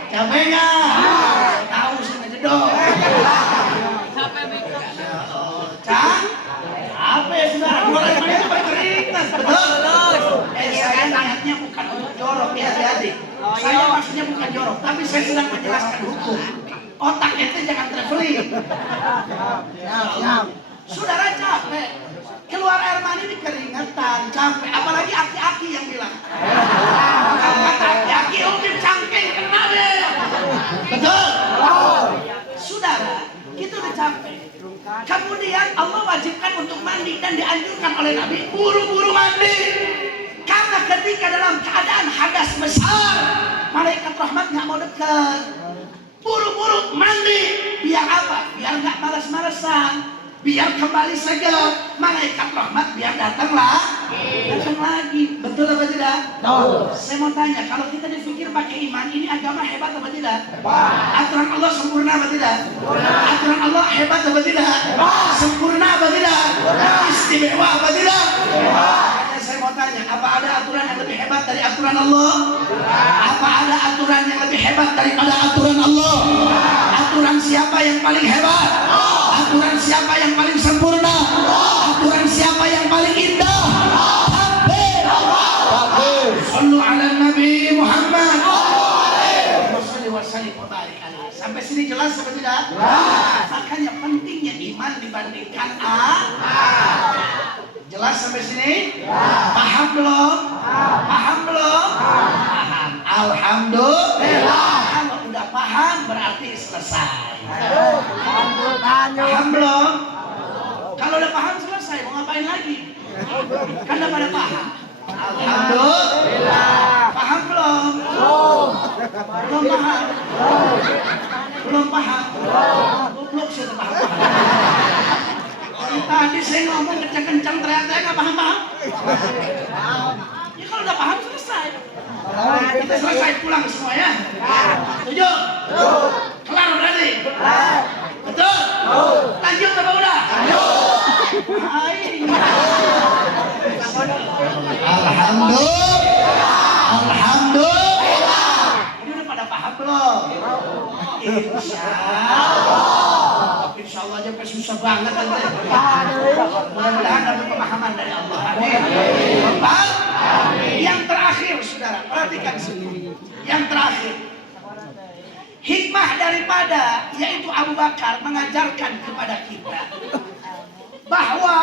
Capek nggak? Tahu sih ngejedok. Capek saudara, keluar air mandi itu berkeringat. Betul? Saya niatnya bukan untuk jorok ya hati-hati. Saya maksudnya bukan jorok, tapi saya sedang menjelaskan hukum. Otak ente jangan traveling. Saudara capek, keluar air mandi ini keringetan, capek. Apalagi aki-aki yang bilang. Kalau kata aki-aki, udah cangking kena deh. Betul? Saudara, kita udah capek. Kemudian Allah wajibkan untuk mandi dan dianjurkan oleh Nabi buru-buru mandi. Karena ketika dalam keadaan hadas besar, malaikat rahmat nggak mau dekat. Buru-buru mandi, biar apa? Biar nggak malas-malasan, biar kembali segar. Malaikat rahmat biar datang lagi. Betul apa tidak? Saya mau tanya, kalau kita dipikir pakai iman, ini agama hebat apa tidak? Aturan Allah sempurna apa tidak? Aturan Allah hebat apa tidak? Sempurna apa tidak? Istimewa apa tidak? Saya mau tanya, apa ada aturan yang lebih hebat dari aturan Allah? Apa ada aturan yang lebih hebat daripada aturan Allah? Aturan siapa yang paling hebat? Aturan siapa yang paling sempurna? Aturan siapa yang paling indah? Takbir. Sallu ala Nabi Muhammad. Sampai sini jelas apa tidak? Makanya pentingnya iman dibandingkan jelas sampai sini? Paham belum? Paham belum? Paham. Alhamdulillah. Kalau udah paham berarti selesai. Paham belum? Kalau udah paham selesai, mau ngapain lagi? Kan udah pada paham. Alhamdulillah. Paham belum? Belum paham? Belum paham? Goblok sih paham. Tadi saya ngomong kencang-kencang teriak-teriak nggak paham-paham. Ya kalau udah paham selesai. Kita selesai pulang semua ya. Setuju? Kelar berarti? Betul? Lanjut apa udah? Alhamdulillah. Alhamdulillah. Ini udah pada paham belum? Insya Allah aja susah banget nanti. Mudah-mudahan dapat pemahaman dari Allah. Amin. Yang terakhir, saudara, perhatikan sini. Yang terakhir, hikmah daripada yaitu Abu Bakar mengajarkan kepada kita bahwa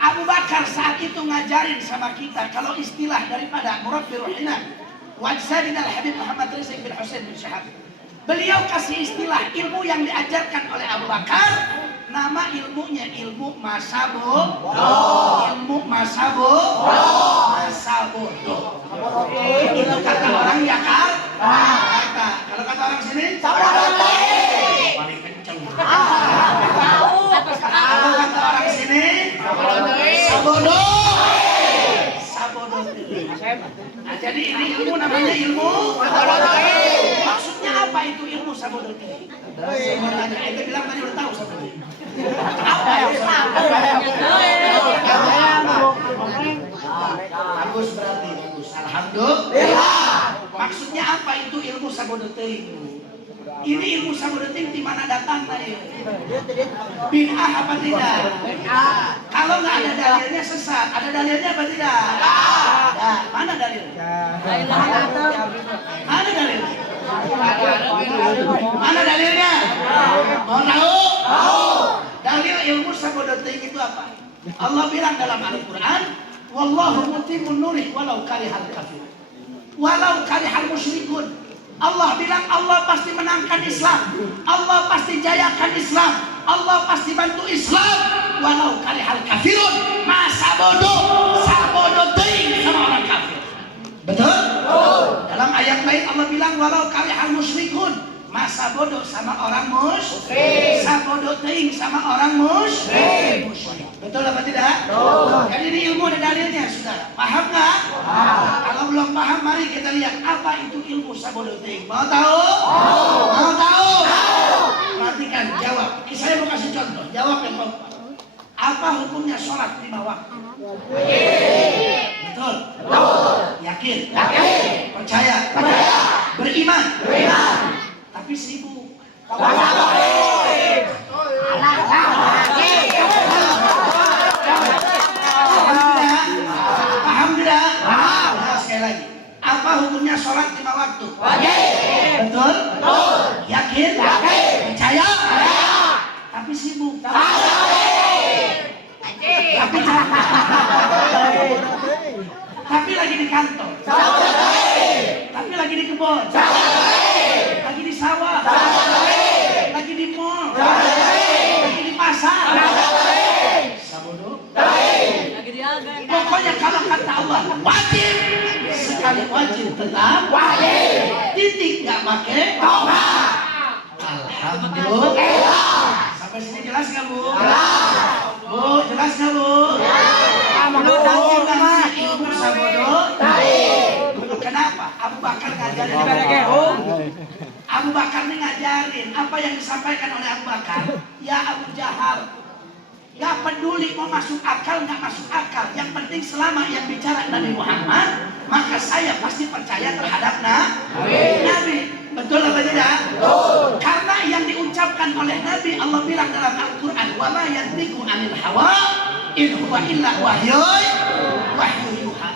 Abu Bakar saat itu ngajarin sama kita, kalau istilah daripada Murabbi Ruhina Wajsadina Al-Habib Muhammad Rizq bin Husain bin Syahab, beliau kasih istilah ilmu yang diajarkan oleh Abu Bakar, nama ilmunya ilmu masaboh. Ilmu masaboh. Itu kata orang ya kan? Kata. Kalau kata orang sini? Paling kenceng. Kalau kata orang sini? Sabodo. Nah, jadi ini ilmu namanya ilmu. Maksudnya apa itu ilmu sabodot ini? Saya mau tanya, ente bilang tadi udah tahu sabodot. Apa ya? Bagus berarti, bagus. Alhamdulillah. Maksudnya apa itu ilmu sabodot ini? Ini ilmu sabodotting di mana datang tadi? Bid'ah apa tidak? Kalau nggak ada dalilnya sesat. Ada dalilnya apa tidak? Ada. Mana dalilnya? Mana dalilnya? Mana dalilnya? Mau tahu? Dalil ilmu sabodotting itu apa? Allah bilang dalam Al-Quran, wallahu mutimmun nurih walau karihal kafir. Walau karihal musyrikun. Allah bilang Allah pasti menangkan Islam, Allah pasti jayakan Islam, Allah pasti bantu Islam. Walau karihal kafirun, masa sabodoh teing sama orang kafir. Betul? Dalam ayat lain Allah bilang walau karihal musyrikun, masa bodoh sama orang musyrik, sabodoh teing sama orang musyrik. Betul apa tidak? Jadi ini ilmu ada dalilnya, saudara. Paham nggak? Kalau belum paham, mari kita lihat apa itu ilmu sabodoh teing. Mau tahu? Mau tahu? Perhatikan, jawab. Saya mau kasih contoh. Jawab yang kompak. Apa hukumnya sholat 5 waktu? Betul? Yakin? Percaya? Beriman? Tapi sibuk. Paham tidak? Nah, sekali lagi. Apa hukumnya sholat 5 waktu? Betul? Yakin? Percaya? Tapi sibuk. Tapi lagi di kantor. Tapi lagi di kebun. Lagi di sawah. Lagi di mall. Lagi di pasar. Sabodoh. Pokoknya kalau kata Allah wajib, sekali wajib tetap wajib. Titik nggak pakai koma. Alhamdulillah. Sampai sini jelas nggak Bu? Bu, jelas nggak Bu? Ilmu sabodoh. Kenapa? Abu Bakar ngajarin. Abu Bakar ini ngajarin apa yang disampaikan oleh Abu Bakar. Ya Abu Jahal, gak peduli mau masuk akal nggak masuk akal. Yang penting selama yang bicara Nabi Muhammad, maka saya pasti percaya terhadap Nabi. Betul apa tidak? Karena yang diucapkan oleh Nabi, Allah bilang dalam Al-Quran, wa ma yantiqu 'anil hawa in huwa illa wahyu yuha.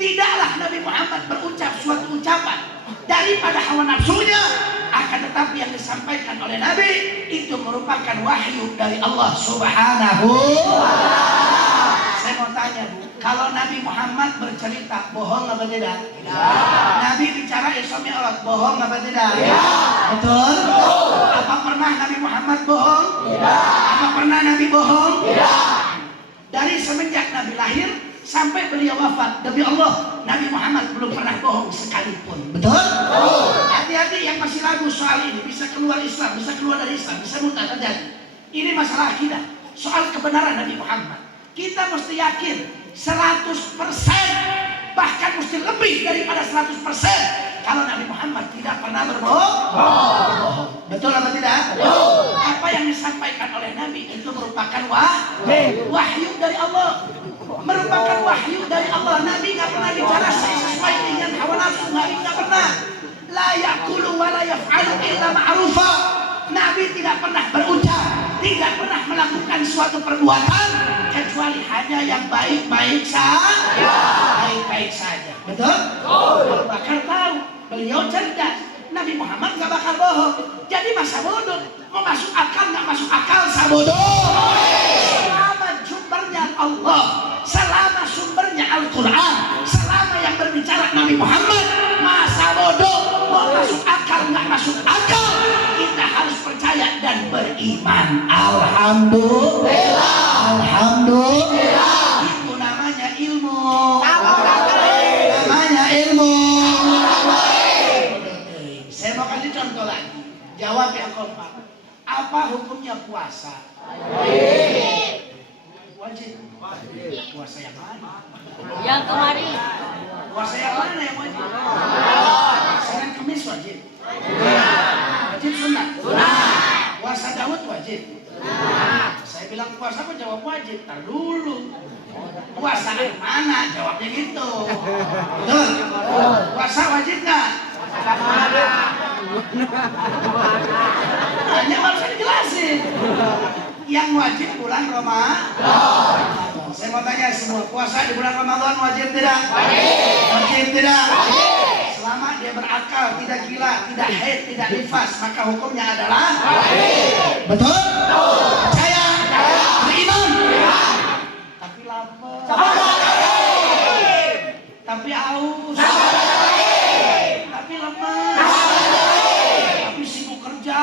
Tidaklah Nabi Muhammad berucap suatu ucapan daripada hawa nafsunya, akan tetapi yang disampaikan oleh Nabi itu merupakan wahyu dari Allah Subhanahu wa ta'ala. Saya mau tanya Bu, kalau Nabi Muhammad bercerita, bohong apa tidak? Nabi bicara suami Allah, bohong apa tidak? Betul? Apa pernah Nabi Muhammad bohong? Apa pernah Nabi bohong? Dari semenjak Nabi lahir sampai beliau wafat, demi Allah, Nabi Muhammad belum pernah bohong sekalipun. Betul? Hati-hati yang masih ragu soal ini, bisa keluar Islam, bisa keluar dari Islam, bisa murtad terjadi. Ini masalah akidah, soal kebenaran Nabi Muhammad. Kita mesti yakin 100%, bahkan mesti lebih daripada 100% kalau Nabi Muhammad tidak pernah berbohong. Betul apa tidak? Apa yang disampaikan oleh Nabi itu merupakan wahyu dari Allah. Merupakan wahyu dari Allah. Nabi nggak pernah bicara sesuai dengan hawa nafsu. Nabi nggak pernah. La yaqulu wa la yaf'alu illa ma'rufa. Nabi tidak pernah berucap, tidak pernah melakukan suatu perbuatan kecuali hanya yang baik-baik saja. Baik-baik saja. Betul? Abu Bakar tahu, beliau cerdas. Nabi Muhammad nggak bakal bohong. Jadi masa bodoh, mau masuk akal nggak masuk akal, sabodoh. Selama sumbernya Allah, selama sumbernya Al-Quran, selama yang berbicara Nabi Muhammad, masa bodoh, mau masuk akal nggak masuk akal, kita harus percaya dan beriman. Alhamdulillah. Alhamdulillah. Itu namanya ilmu. Namanya ilmu. Saya mau kasih contoh lagi. Jawab yang kompak. Apa hukumnya puasa? Wajib. Puasa yang mana? Yang kemarin. Puasa yang mana yang wajib? Senin Kamis wajib. Wajib sunat. Puasa Daud wajib. Saya bilang puasa kok jawab wajib? Tar dulu. Puasa yang mana? Jawabnya gitu. Betul. Puasa wajib nggak? Hanya harus dijelasin. Yang wajib bulan Ramadan. Saya mau tanya semua, puasa di bulan Ramadan wajib tidak? Wajib tidak? Selama dia berakal, tidak gila, tidak haid, tidak nifas, maka hukumnya adalah betul? Percaya? Beriman? Tapi lapar, tapi haus, tapi lemas, tapi sibuk kerja,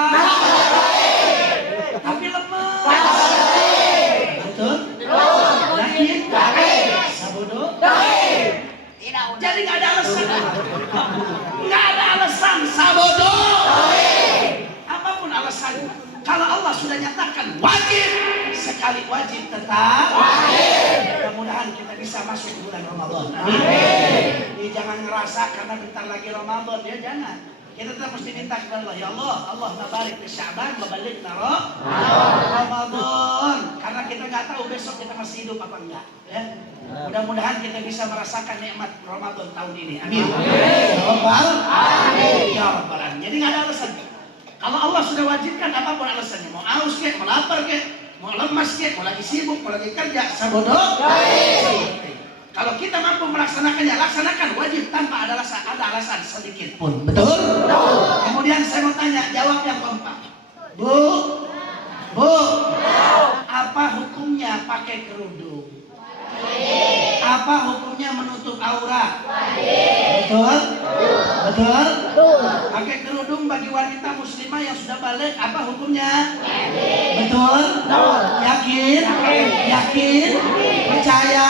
tapi lemas. Betul? Yakin? Sabodo? Jadi nggak ada alasan. Nggak ada alasan sabodo. Apapun alasannya. Kalau Allah sudah nyatakan wajib, sekali wajib tetap wajib. Mudah-mudahan kita bisa masuk ke bulan Ramadan. Amin. Ini jangan ngerasa karena bentar lagi Ramadan, ya jangan. Kita tetap mesti minta kepada Allah, ya Allah, Allah barik ke Sya'ban, balik naro Ramadan. Karena kita nggak tahu besok kita masih hidup apa enggak. Ya. Mudah-mudahan kita bisa merasakan nikmat Ramadan tahun ini. Amin. Ya Rabbal Alamin. Ya Rabbal Alamin. Jadi nggak ada alasan. Kalau Allah sudah wajibkan apapun alasannya, mau aus kek, mau lapar kek, mau lemas kek, mau lagi sibuk, mau lagi kerja, sabodo. Kalau kita mampu melaksanakannya, laksanakan wajib tanpa ada alasan sedikit pun. Betul? Kemudian saya mau tanya, jawab yang keempat. Bu, apa hukumnya pakai kerudung? Apa hukumnya menutup aurat? Betul? Betul? Pakai kerudung bagi wanita muslimah yang sudah balik, apa hukumnya? Betul? Yakin? Yakin? Percaya?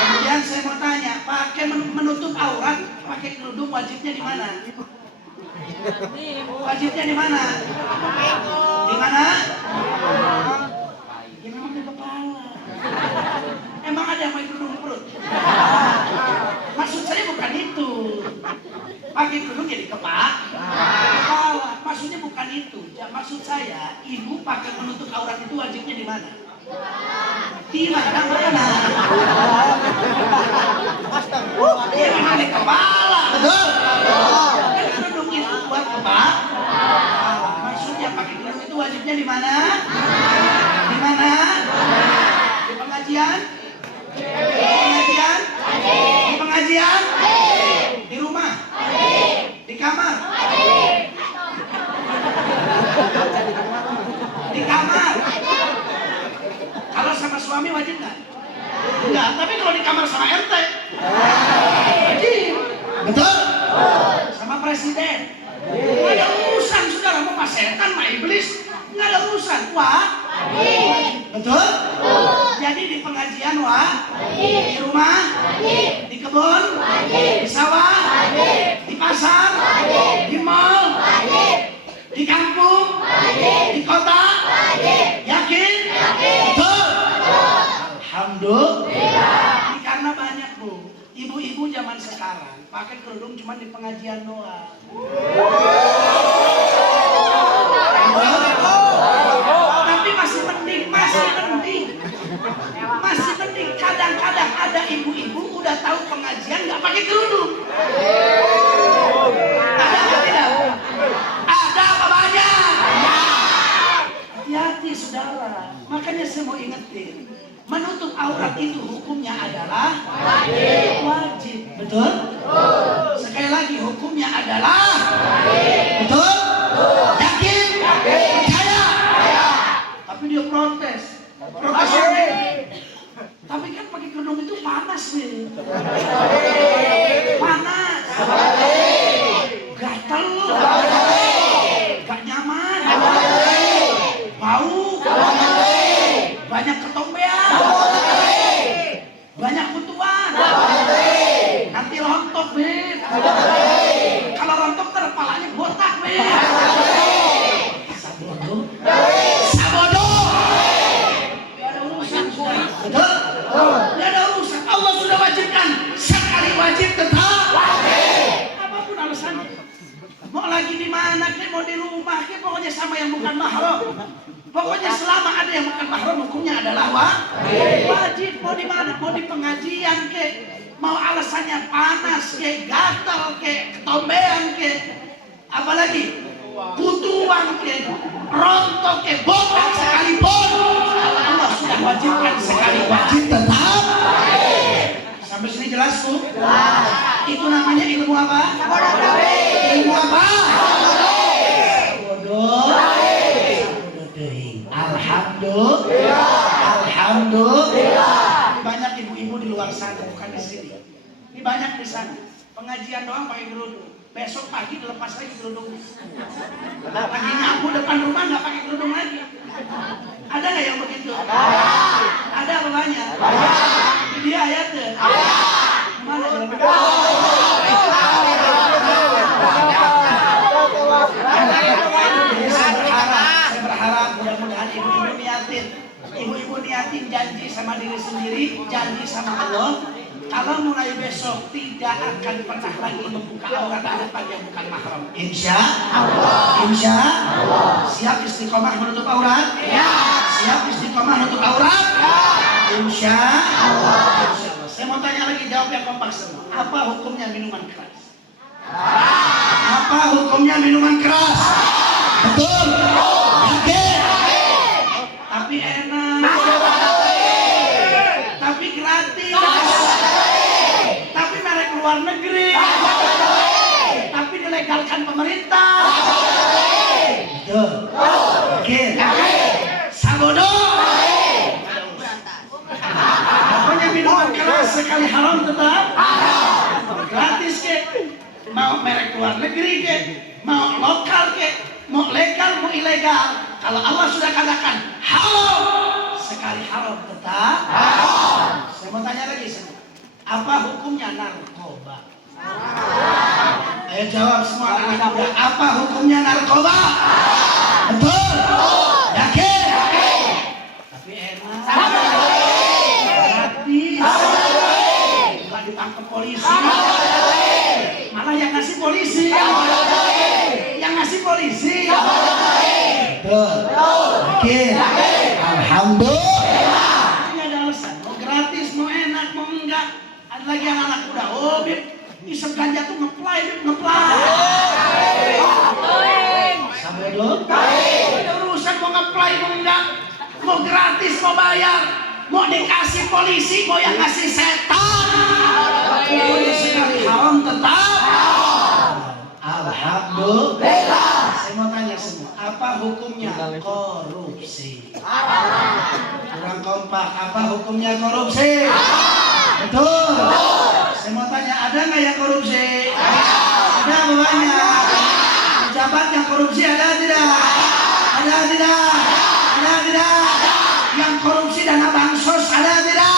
Kemudian saya mau tanya, pakai menutup aurat, pakai kerudung wajibnya di mana? Wajibnya di mana? Di mana? Ya memang di kepala. Emang ada yang pakai kerudung di perut? Maksud saya bukan itu. Pakai kerudung jadi kepala. Maksudnya bukan itu. Maksud saya, ibu pakai menutup aurat itu wajibnya di mana? Di mana? Dia memang di kepala. Betul. Kan kerudung itu buat kepala. Maksudnya pakai kerudung itu wajibnya di mana? Di mana? Di pengajian? Di pengajian? Di rumah? Di kamar? Di kamar? Kalau sama suami wajib nggak? Enggak, tapi kalau di kamar sama RT wajib. Betul? Sama presiden nggak ada urusan, saudara mau mas setan, mas iblis, nggak ada urusan. Wah, betul? Jadi di pengajian di rumah, di kebun, di sawah, di pasar, di mall, di kampung, di kota, yakin? Betul? Alhamdulillah. Ini karena banyak bu, ibu-ibu zaman sekarang pakai kerudung cuma di pengajian doang. Tapi masih mending. Kadang-kadang ada ibu-ibu udah tahu pengajian nggak pakai kerudung. Ada apa tidak? Ada apa banyak? Hati-hati saudara. Makanya saya mau ingetin, menutup aurat itu hukumnya adalah wajib. Betul? Sekali lagi hukumnya adalah betul? Yakin? Percaya? Tapi dia protes. Tapi kan pakai kerudung itu panas nih. Panas. Gatel. Gak nyaman. Bau. Banyak ketombean. Banyak kutuan. Nanti rontok, Beb. Kalau rontok terpalanya botak, Beb. Sabodo. Gak ada urusan. Betul? Gak ada urusan. Allah sudah wajibkan. Sekali wajib makan mahram. Pokoknya selama ada yang makan mahram hukumnya adalah wajib. Mau di mana? Mau di pengajian ke, mau alasannya panas ke, gatal ke, ketombean ke, apalagi kutuang ke, rontok ke, botak sekalipun. Kalau Allah sudah wajibkan sekali wajib tetap. Sampai sini jelas tuh? Itu namanya ilmu apa? Ilmu apa? Alhamdulillah. Alhamdulillah. Banyak ibu-ibu di luar sana, bukan di sini. Ini banyak di sana. Pengajian doang pakai kerudung. Besok pagi dilepas lagi kerudungnya. Lagi nyapu depan rumah nggak pakai kerudung lagi. Ada nggak yang begitu? Ada apa banyak? Ini dia ayatnya. Mana saya berharap mudah-mudahan ibu-ibu niatin janji sama diri sendiri, janji sama Allah. Kalau mulai besok tidak akan pernah lagi membuka aurat bagi yang bukan mahram. Insya Allah. Insya Allah. Siap istiqomah menutup aurat? Ya. Siap istiqomah menutup aurat? Ya. Insya Allah. Insya Allah. Saya mau tanya lagi, jawab yang kompak semua. Apa hukumnya minuman keras? Apa hukumnya minuman keras? Betul. Yakin? Tapi enak. Tapi gratis. Tapi merek luar negeri. Tapi dilegalkan pemerintah. Betul. Yakin? Sabodo. Pokoknya minuman keras sekali haram tetap. Gratis ke, mau merek luar negeri ke, mau lokal ke, mau legal mau ilegal. Kalau Allah sudah katakan haram, sekali haram tetap haram. Saya mau tanya lagi semua, apa hukumnya narkoba? Ayo jawab semua anak muda, apa hukumnya narkoba? Betul? Yakin? Tapi enak. Bukan ditangkap polisi, malah yang ngasih polisi, yang ngasih polisi. Betul. Yakin? Alhamdulillah. Ini ada alasan. Mau gratis, mau enak, mau enggak. Ada lagi anak-anak muda. Oh, Bib, isep ganja tuh ngeplay, Bib, ngeplay. Sampai dulu. Ada urusan mau ngeplay, mau enggak. Mau gratis, mau bayar. Mau dikasih polisi, mau yang ngasih setan. Pokoknya sekali haram tetap. Alhamdulillah. Saya mau tanya semua, apa hukumnya korupsi? Kurang kompak, apa hukumnya korupsi? Betul. Saya mau tanya, ada nggak yang korupsi? Ada apa banyak? Pejabat yang korupsi ada tidak? Ada tidak? Ada tidak? Yang korupsi dana bansos ada tidak?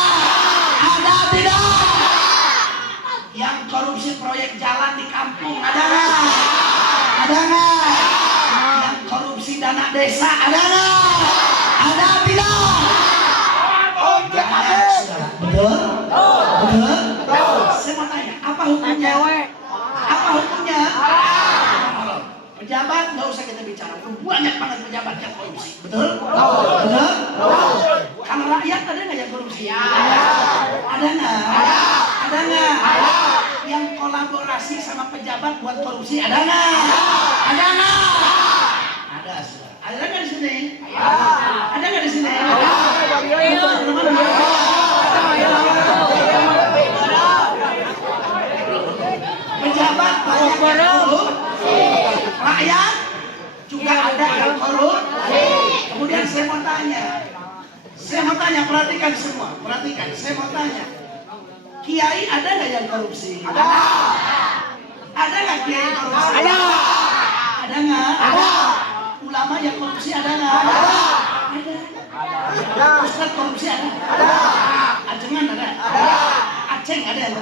Ada tidak? Yang korupsi proyek jalan di kampung ada nggak? Ada nggak? Yang korupsi dana desa ada nggak? Ada tidak? Betul? Betul? Saya mau tanya, apa hukumnya? Apa hukumnya? Pejabat nggak usah kita bicara, banyak banget pejabat yang korupsi, betul? Betul? Kalau rakyat ada nggak yang korupsi? Ada nggak? Ada nggak? Yang kolaborasi sama pejabat buat korupsi ada nggak? Ada nggak? Ada, saudara. Ada nggak di sini? Ada nggak di sini? Pejabat banyak yang korupsi, rakyat juga ada yang korupsi. Kemudian saya mau tanya, perhatikan semua, perhatikan. Saya mau tanya, kiai ada nggak yang korupsi? Ada. Ada nggak kiai korupsi? Ada. Ada nggak? Ada. Ulama yang korupsi ada nggak? Ada. Ada. Ustaz korupsi ada? Ada. Ajengan ada? Ada. Aceng ada? Ada.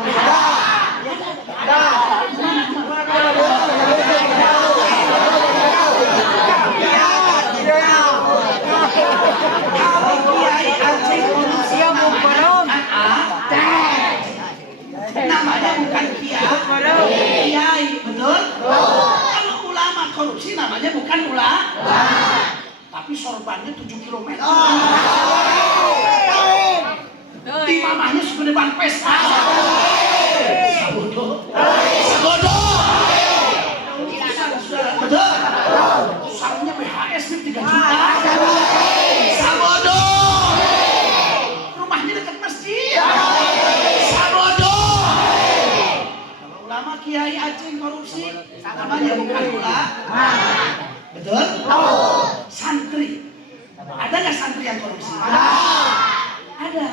Ada. Kalau kiai Aceh korupsi namanya bukan kiai, betul? Kalau ulama korupsi namanya bukan ulama. tapi sorbannya 7 kilometer. Di mamanya segede ban pesta. Sabodo. Sabodo. Betul. Usangnya BHS 3 juta. Sabodo. Rumahnya dekat masjid. Sabodo. Kalau ulama Kiai Aceh korupsi, namanya bukan ulama. Betul? Santri. Ada nggak santri yang korupsi? Ada.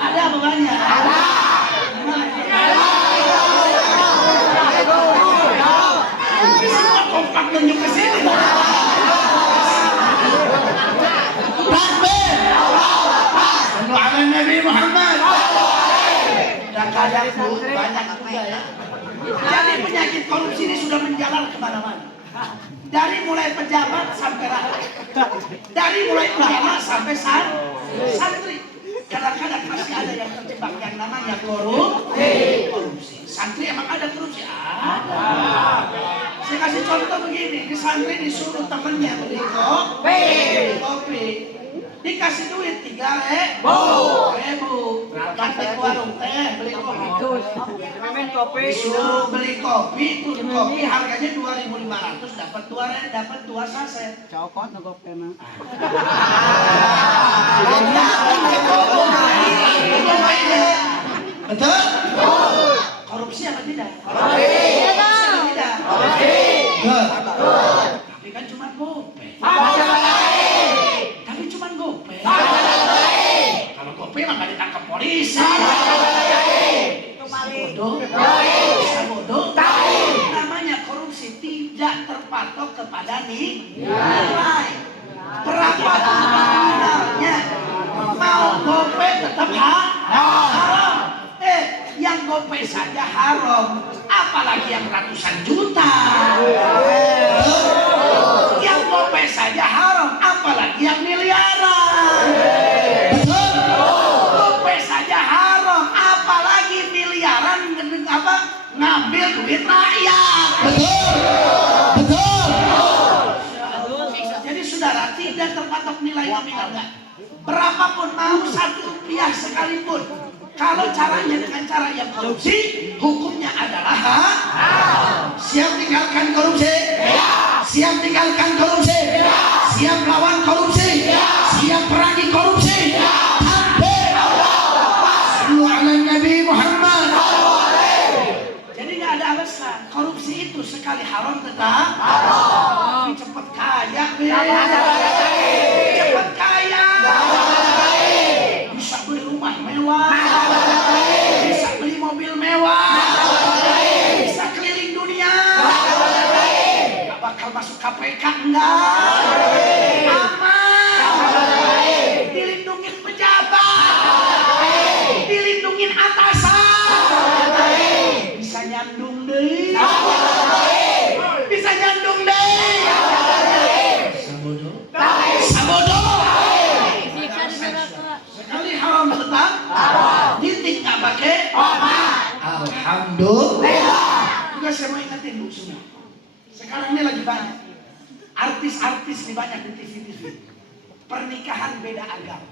Ada apa banyak? Ada. Semua kompak tunjuk ke sini. Takbir. Sallu ala Nabi Muhammad. Kadang-kadang banyak juga ya. Jadi penyakit korupsi ini sudah menjalar kemana-mana. Dari mulai pejabat sampai rakyat, dari mulai ulama sampai santri. Kadang-kadang masih ada yang terjebak yang namanya korupsi. Santri emang ada korupsi? Ada. Saya kasih contoh begini, di santri disuruh temennya beli kopi. Dikasih duit 3.000. Berangkat ke warung teh beli kopi. Disuruh beli kopi, tuh kopi harganya 2.500, dapat 2 saset. Copot kopi mah. Betul? Korupsi apa tidak? Tapi kan cuma gope. Kalau gope mah gak ditangkap polisi. Sabodo. Namanya korupsi tidak terpatok kepada nilai. Berapa nominalnya? Mau gope tetap haram. Yang gope saja haram, apalagi yang ratusan juta. Yang gope saja haram, apalagi yang miliaran. Gope saja haram, apalagi miliaran ngambil duit rakyat. Jadi saudara, tidak terpatok nilai nominal. Berapapun mau 1 rupiah sekalipun, kalau caranya dengan cara yang korupsi, hukumnya adalah siap tinggalkan korupsi, siap tinggalkan korupsi, siap lawan korupsi, siap perangi korupsi. Takbir. Sallu ala Nabi Muhammad. Jadi nggak ada alasan. Korupsi itu sekali haram tetap haram. Cepet kaya, cepet kaya. Bisa beli rumah mewah, bisa beli mobil mewah, bisa keliling dunia. Gak bakal masuk KPK, enggak. Aman. Dilindungin pejabat, dilindungin atasan. Bisa nyandung deh, bisa nyandung deh. Sabodo. Sekali haram tetap ditingkat pakai alhamdulillah. Juga saya mau ingetin Bu semua. Sekarang ini lagi banyak artis-artis nih, banyak di TV. Pernikahan beda agama.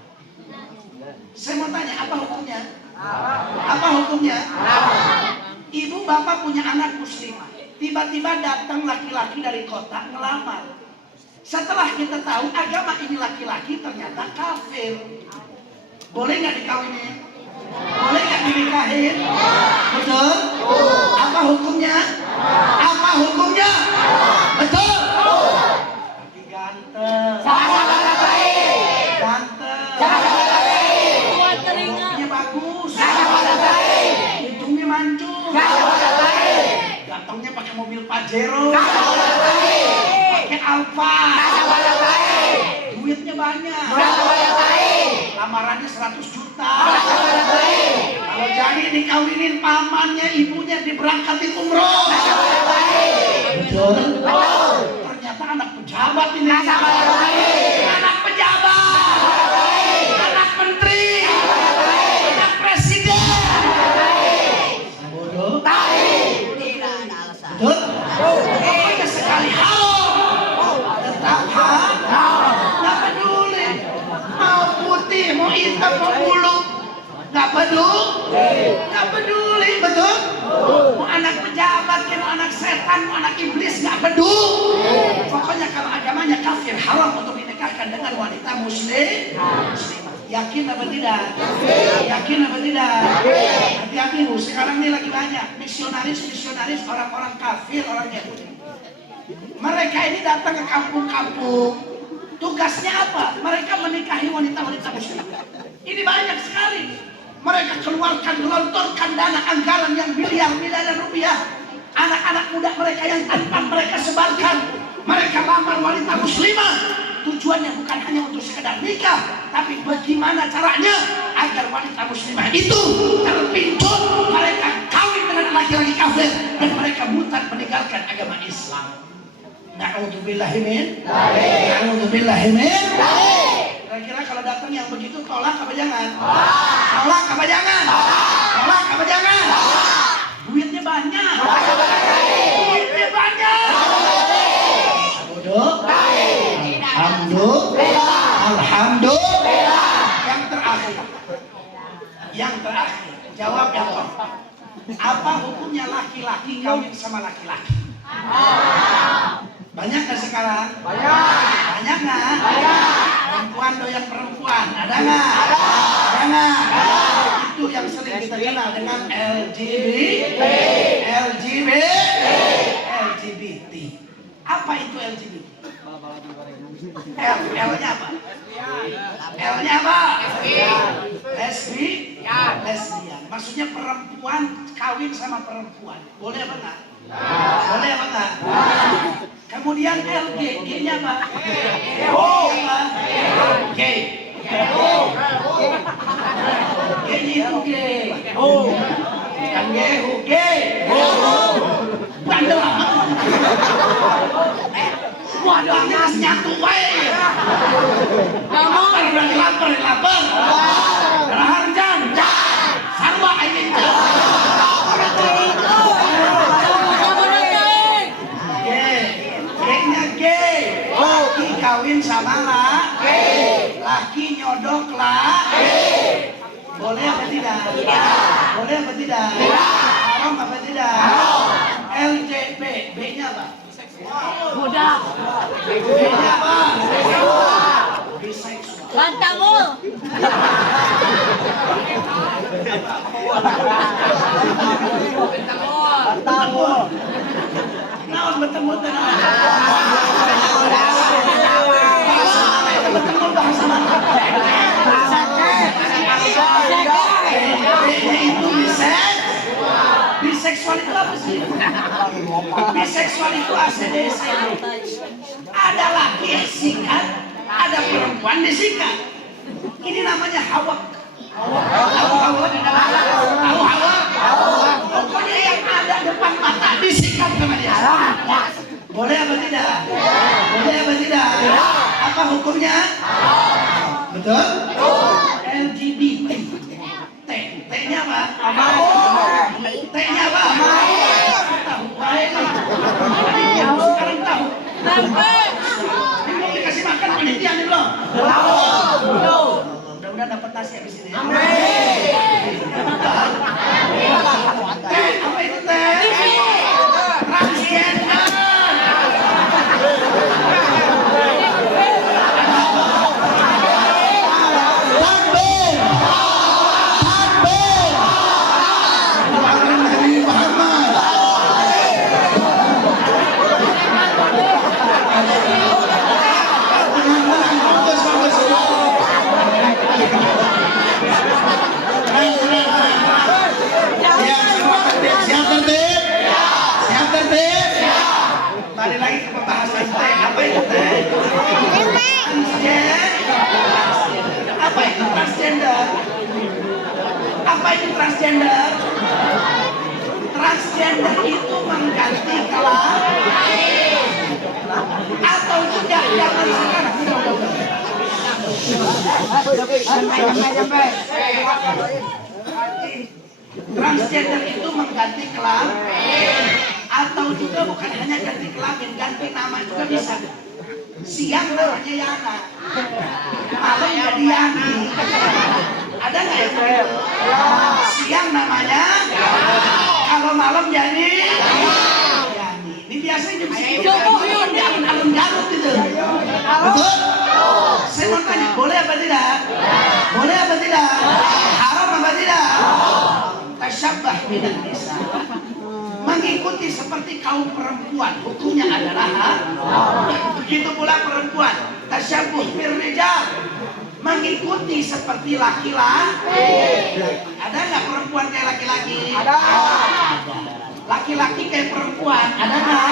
Saya mau tanya, apa hukumnya? Apa hukumnya? Ibu bapak punya anak muslimah, tiba-tiba datang laki-laki dari kota ngelamar. Setelah kita tahu agama ini laki-laki ternyata kafir, boleh nggak dikawinin? Boleh nggak dinikahin? Betul? Apa hukumnya? Apa hukumnya? Betul? Tapi ganteng. Ganteng. Mulutnya bagus. Hidungnya mancung. Gantengnya pakai mobil Pajero. Pakai Alfa. Duitnya banyak. Lamarannya 100 juta. Kalau jadi dikawinin pamannya, ibunya diberangkatin umroh. Betul. Ternyata anak pejabat ini. Anak pejabat. Anak menteri. Anak presiden. Bodoh. Tidak ada alasan. Betul. Pokoknya sekali haram tetap haram. nggak peduli, betul? Mau anak pejabat, mau anak setan, mau anak iblis, nggak peduli. Pokoknya kalau agamanya kafir, haram untuk dinikahkan dengan wanita muslimah. Yakin apa tidak? Yakin apa tidak? Hati-hati bu, sekarang ini lagi banyak misionaris orang-orang kafir, orang Yahudi. Mereka ini datang ke kampung-kampung. Tugasnya apa? Mereka menikahi wanita-wanita muslim. Ini banyak sekali. Mereka keluarkan, gelontorkan dana anggaran yang miliar-miliar rupiah. Anak-anak muda mereka yang tanpa mereka sebarkan. Mereka lamar wanita muslimah. Tujuannya bukan hanya untuk sekedar nikah, tapi bagaimana caranya agar wanita muslimah itu terpincut, mereka kawin dengan laki-laki kafir dan mereka murtad meninggalkan agama Islam. Na'udzubillahi min. Na'udzubillahi min. Kira-kira kalau datang yang begitu tolak apa jangan? Tolak apa jangan? Tolak apa jangan? Duitnya banyak. Duitnya banyak. Duduk. Alhamdulillah. Yang terakhir. Jawab yang tepat. Apa hukumnya laki-laki kawin sama laki-laki? Banyak nggak sekarang? Banyak nggak? Perempuan doyan perempuan, ada nggak? Ada nggak? Itu yang sering kita kenal dengan LGBT. Apa itu LGBT? L-nya apa? L-nya apa? Lesbian. Maksudnya perempuan kawin sama perempuan. Boleh apa enggak? Boleh apa enggak? Kemudian LG, G-nya apa? Gay. G-nya itu gay. Kan gay. Bandel amat. Wadahnya nyatu wae. Lapar. Raharjan. Sarwa aing. Laki kawin sama laki nyodok boleh apa tidak? Boleh apa tidak? Haram apa tidak? LJB, B-nya apa? Budak. B-nya apa? Biseksual. Lantamul. Naon bertemu dengan itu biseksual itu apa sih? Biseksual itu ACDC. Ada laki sikat, ada perempuan disikat. Ini namanya Hawa. Pokoknya yang ada depan mata disikat sama dia. Boleh apa tidak? Boleh apa tidak? Apa hukumnya? Betul? LGBT. T-nya apa? T-nya apa? Tahu. Baik. Sekarang tahu. Ini mau dikasih makan panitia nih belum? Mudah-mudahan dapat nasi habis ini. Teh, apa itu teh? Transgender. Balik lagi ke pembahasan teh. Apa itu teh? Apa itu transgender? Apa itu transgender? Transgender itu mengganti kelamin atau juga zaman sekarang. Transgender itu mengganti kelamin atau juga bukan hanya ganti kelamin, ganti nama juga bisa. Siang namanya Yana, malam jadi Yani, Ada nggak yang begitu? Siang namanya kalau malam jadi yani. Ini biasanya jam segitu di alun-alun Garut gitu. Betul? Saya mau tanya, boleh apa tidak? Boleh apa tidak? Haram apa tidak? Tasyabbah binan nisa. Mengikuti seperti kaum perempuan, hukumnya adalah begitu pula perempuan. Tasyabbuh birrijal, mengikuti seperti laki-laki. Ada nggak perempuan kayak laki-laki? Ada. Laki-laki kayak perempuan, ada nggak?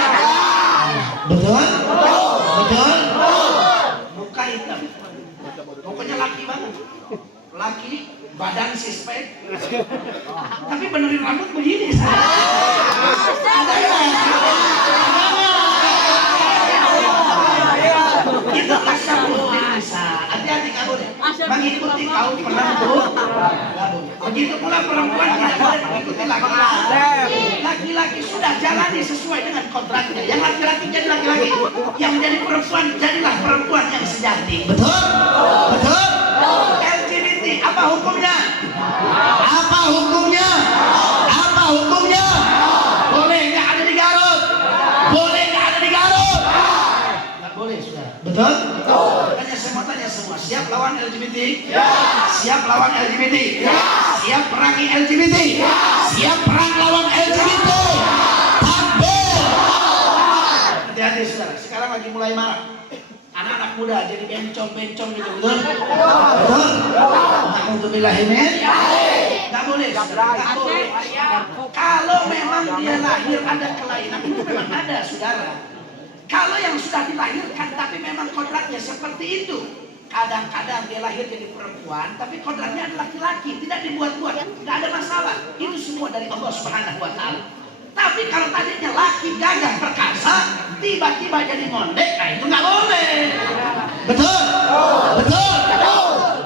Betul? Betul? Muka hitam, pokoknya laki banget. Laki, badan sispek, tapi benerin rambut begini. Ada nggak? Itu tasyabbuh binisa. Hati-hati nggak boleh mengikuti kaum perempuan. Begitu pula perempuan tidak boleh mengikuti laki-laki. Laki-laki sudah jalani sesuai dengan kontraknya. Yang laki-laki jadi laki-laki, yang menjadi perempuan jadilah perempuan yang sejati. Betul? Betul? LGBT apa hukumnya? Apa hukumnya? Apa hukumnya? Boleh nggak ada di Garut? Boleh nggak ada di Garut? Nggak boleh, sudah. Betul? Makanya saya mau tanya semua, siap lawan LGBT? Siap lawan LGBT? Siap perangi LGBT? Siap perang lawan LGBT? Takbir! Hati-hati saudara, sekarang lagi mulai marah. Anak-anak muda jadi bencong-bencong gitu, betul? Betul? Na'udzubillahi min. Nggak boleh, saudara. Nggak boleh. Kalau memang dia lahir ada kelainan, itu memang ada, saudara. Kalau yang sudah dilahirkan tapi memang kodratnya seperti itu, kadang-kadang dia lahir jadi perempuan tapi kodratnya adalah laki-laki, tidak dibuat-buat, nggak ada masalah. Itu semua dari Allah Subhanahu wa Ta'ala. Tapi kalau tadinya laki gagah perkasa, tiba-tiba jadi mondek, nah itu nggak boleh. Betul? Betul?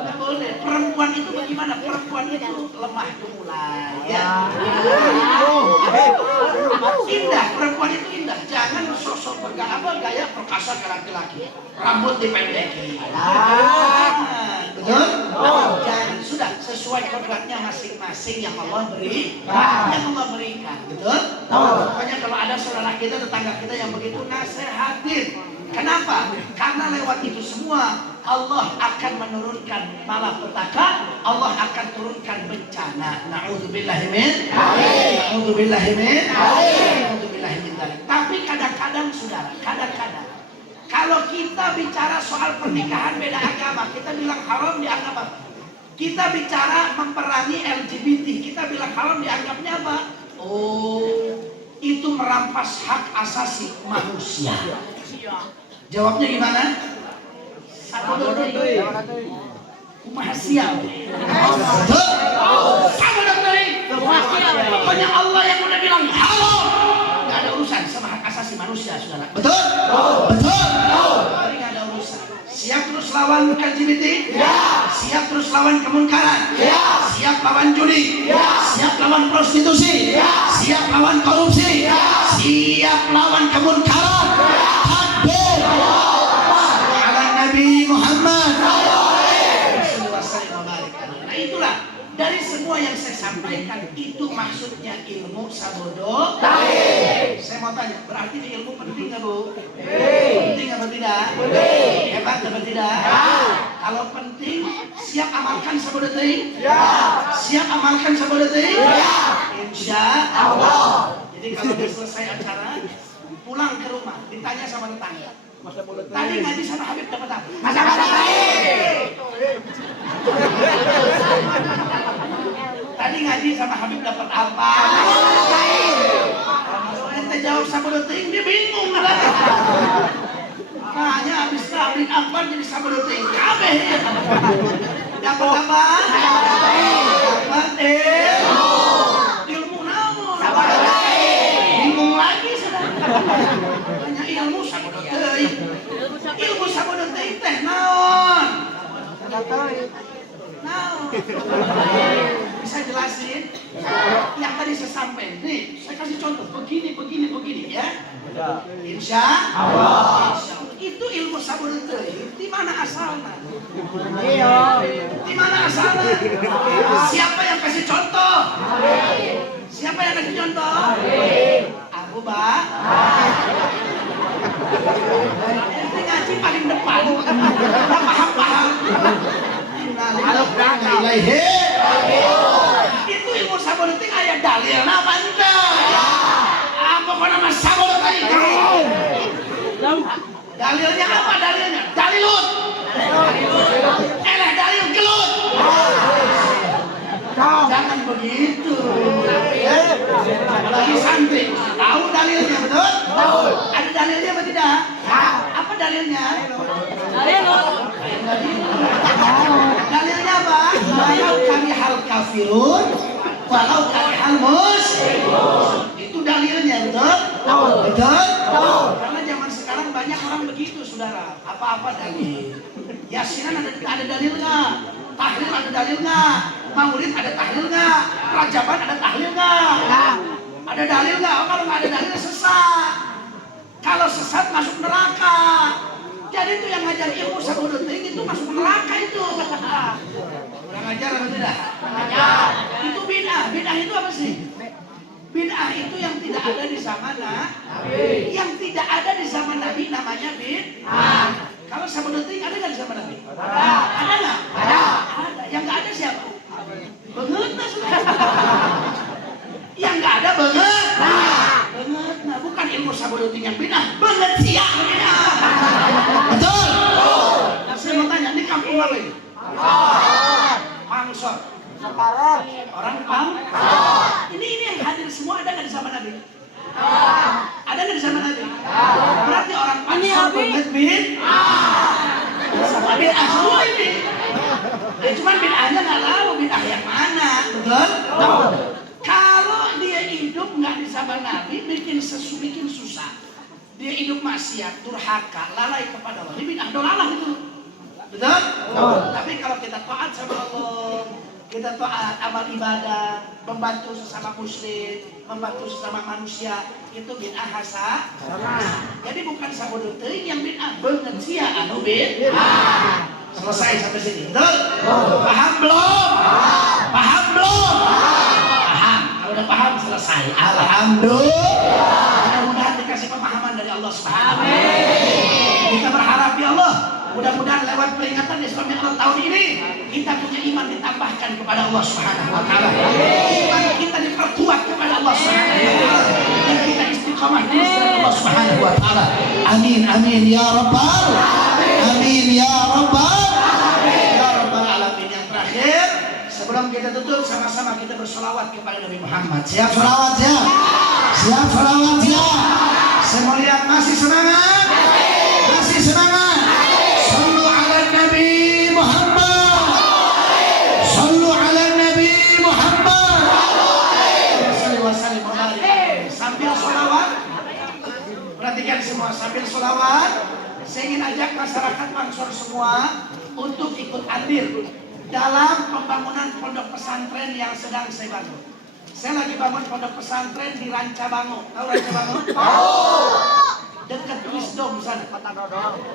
Nggak boleh. Perempuan itu bagaimana? Perempuan itu lemah gemulai, ya. Indah, perempuan itu indah. Jangan sosok gaya perkasa ke laki-laki. Rambut dipendekin. Betul? Jangan, sudah sesuai kodratnya masing-masing yang Allah beri, yang Allah berikan. Betul? Pokoknya kalau ada saudara kita, tetangga kita yang begitu, nasihatin. Kenapa? Karena lewat itu semua Allah akan menurunkan malapetaka, Allah akan turunkan bencana. Na'udzubillahi min. Na'udzubillahi min. Na'udzubillahi min dzalik. Tapi kadang-kadang saudara, kadang-kadang kalau kita bicara soal pernikahan beda agama, kita bilang haram, dianggap apa? Kita bicara memperangi LGBT, kita bilang haram, dianggapnya apa? Oh, itu merampas hak asasi manusia. Jawabnya gimana? Sabododoi. Kumaha sial. Sabododoi. Pokoknya Allah yang udah bilang haram. Gak ada urusan sama hak asasi manusia, saudara. Betul? Betul? Jadi gak ada urusan. Siap terus lawan LGBT? Siap terus lawan kemunkaran? Siap lawan judi? Siap lawan prostitusi? Siap lawan korupsi? Siap lawan kemunkaran? Takbir! Ala Nabi Muhammad. Nah itulah, dari semua yang saya sampaikan itu maksudnya ilmu sabodo. Saya mau tanya, berarti ilmu penting nggak Bu? Penting apa tidak? Hebat apa tidak? Kalau penting, siap amalkan sabodo teh? Siap amalkan sabodo teh? Insya Allah. Jadi kalau udah selesai acara, pulang ke rumah, ditanya sama tetangga, tadi ngaji sama Habib dapat apa? Tadi ngaji sama Habib dapat apa? Ente jawab sabodo teuing, dia bingung lah. Makanya habis tablik akbar jadi sabodo teuing kabeh. Dapat apa? Dapat ilmu naon? Bingung lagi sudah. Hanya ilmu sabodo teuing. Ilmu sabodo teuing teh naon? Naon? Bisa jelasin? Yang tadi saya sampaikan, nih saya kasih contoh begini ya. Insya Allah. Itu ilmu sabodo teuing. mana asalnya? Iya. Di mana asalnya? Siapa yang kasih contoh? Siapa yang kasih contoh? Aku, Mbak. Ente ngaji paling depan. Udah paham-paham. Itu ilmu sabodoting ayat dalil. Apa enggak? Apa kau nama sabodoting? Dalilnya apa dalilnya? Dalilut. Dalil gelut. Jangan begitu. Lagi santri. Tahu dalilnya betul? Tahu. Ada dalilnya atau tidak? Apa dalilnya? Dalilnya apa? Walau kami hal kafirun, walau kami hal itu dalilnya betul? Betul? Karena zaman sekarang banyak orang begitu, saudara. Apa-apa dalil. Yasinan ada dalil nggak? Tahlil ada dalil nggak? Maulid ada tahlil nggak? Rajaban ada tahlil nggak? Ada dalil nggak? Oh, kalau nggak ada dalil sesat. Kalau sesat masuk neraka. Jadi itu yang ngajar ilmu sabodoting itu masuk neraka itu. Kurang ajar atau tidak? Itu bid'ah. Bid'ah itu apa sih? Bid'ah itu yang tidak ada di zaman Nabi. Yang tidak ada di zaman Nabi namanya bid'ah. Kalau sabodoting ada nggak di zaman Nabi? Ada nggak? Ada. Yang nggak ada siapa? Bengetna sudah. Yang nggak ada bengetna. Bengetna bukan ilmu sabodoting yang bid'ah. Benget siap bid'ah. Betul. Nah, saya mau tanya, ini kampung apa ini? Pangsor. Orang Pang. Ini yang hadir semua ada nggak di zaman Nabi? Ada nggak di zaman Nabi? Berarti orang Pangsor benget sama bid'ah semua ini. Cuman bid'ahnya nggak tahu bid'ah yang mana, betul? Kalau dia hidup nggak di zaman Nabi, bikin susah. Dia hidup maksiat, durhaka, lalai kepada Allah. Ini bid'ah dolalah itu, betul? Tapi kalau kita taat sama Allah, kita taat amal ibadah, membantu sesama muslim, membantu sesama manusia, itu bid'ah hasanah. Jadi bukan sabodoting yang bid'ah, beungeut sia anu bid'ah. Selesai sampai sini, betul? Paham belum? Paham belum? Paham. Kalau udah paham selesai. Alhamdulillah. Mudah-mudahan dikasih pemahaman dari Allah Subhanahu wa taala. Kita berharap ya Allah, mudah-mudahan lewat peringatan Islam Mi'raj tahun ini kita punya iman ditambahkan kepada Allah Subhanahu wa taala. Iman kita diperkuat kepada Allah Subhanahu wa taala. Dan kita istiqamah terus dengan Allah Subhanahu wa taala. Amin amin ya rabbal amin ya rabbal ya rabbal alamin. Yang terakhir, sebelum kita tutup, sama-sama kita bersolawat kepada Nabi Muhammad. Siap solawat ya? Siap solawat ya? Saya mau lihat masih semangat? Masih semangat? Sallu ala Nabi Muhammad. Sallu ala Nabi Muhammad. Sambil solawat, perhatikan semua, sambil solawat, saya ingin ajak masyarakat Pangsor semua untuk ikut andil dalam pembangunan pondok pesantren yang sedang saya bangun. Saya lagi bangun pondok pesantren di Rancabango. Tahu Rancabango? Dekat Wisdom sana.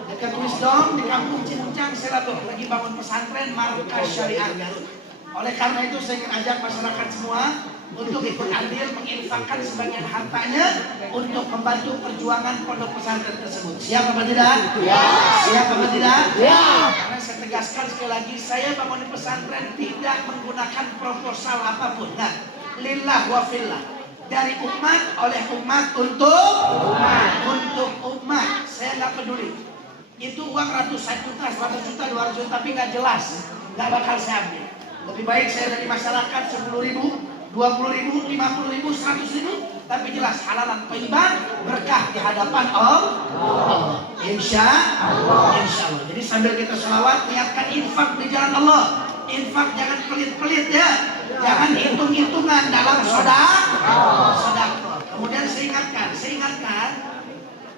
Dekat Wisdom di Kampung Cimuncang saya lagi bangun pesantren Markas Syariah Garut. Oleh karena itu saya ingin ajak masyarakat semua untuk ikut andil menginfakkan sebagian hartanya untuk membantu perjuangan pondok pesantren tersebut. Siap apa tidak? Ya. Siap apa tidak? Ya. Karena saya tegaskan sekali lagi, saya bangun pesantren tidak menggunakan proposal apapun. Nah, lillah wa fillah. Dari umat, oleh umat, untuk umat. Untuk umat. Saya nggak peduli. Itu uang ratusan juta, 100 juta, 200 juta, tapi nggak jelas. Nggak bakal saya ambil. Lebih baik saya dari masyarakat 10.000, 20.000, 50.000, 100.000, tapi jelas halalan thayyiban, berkah di hadapan Allah. Insya Allah. Jadi sambil kita sholawat, niatkan infak di jalan Allah. Infak jangan pelit-pelit ya. Jangan hitung-hitungan dalam sedekah. Kemudian saya ingatkan,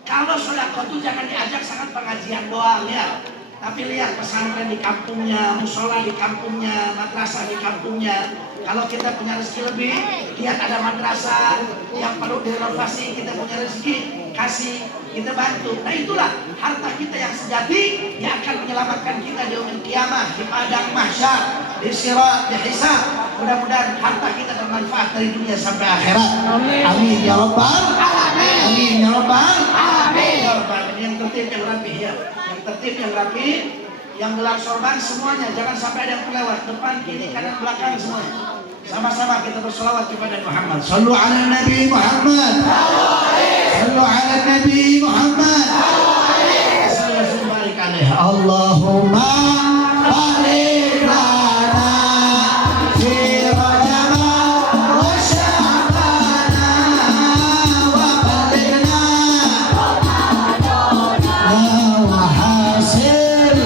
kalau sedekah itu jangan diajak sangat pengajian doang ya. Tapi lihat pesantren di kampungnya, musola di kampungnya, madrasah di kampungnya, Kalau kita punya rezeki lebih, lihat ada madrasah yang perlu direnovasi, kita punya rezeki, kasih, kita bantu. Nah itulah harta kita yang sejati yang akan menyelamatkan kita di yaumil qiyamah, di padang mahsyar, di sirat, di hisab. Mudah-mudahan harta kita bermanfaat dari dunia sampai akhirat. Amin. Amin ya rabbal Amin. amin ya rabbal Amin. ya rabbal alamin. Yang tertib yang rapi ya, yang tertib yang rapi, yang gelar sorban semuanya, jangan sampai ada yang kelewat, depan kiri kanan belakang semuanya. Sama-sama kita berselawat kepada Muhammad. Sallu ala Nabi Muhammad. Sallu ala Nabi Muhammad. Sallallahu alaihi Allahumma barik lana fi Rajab wa Sya'ban wa balighna wa hasil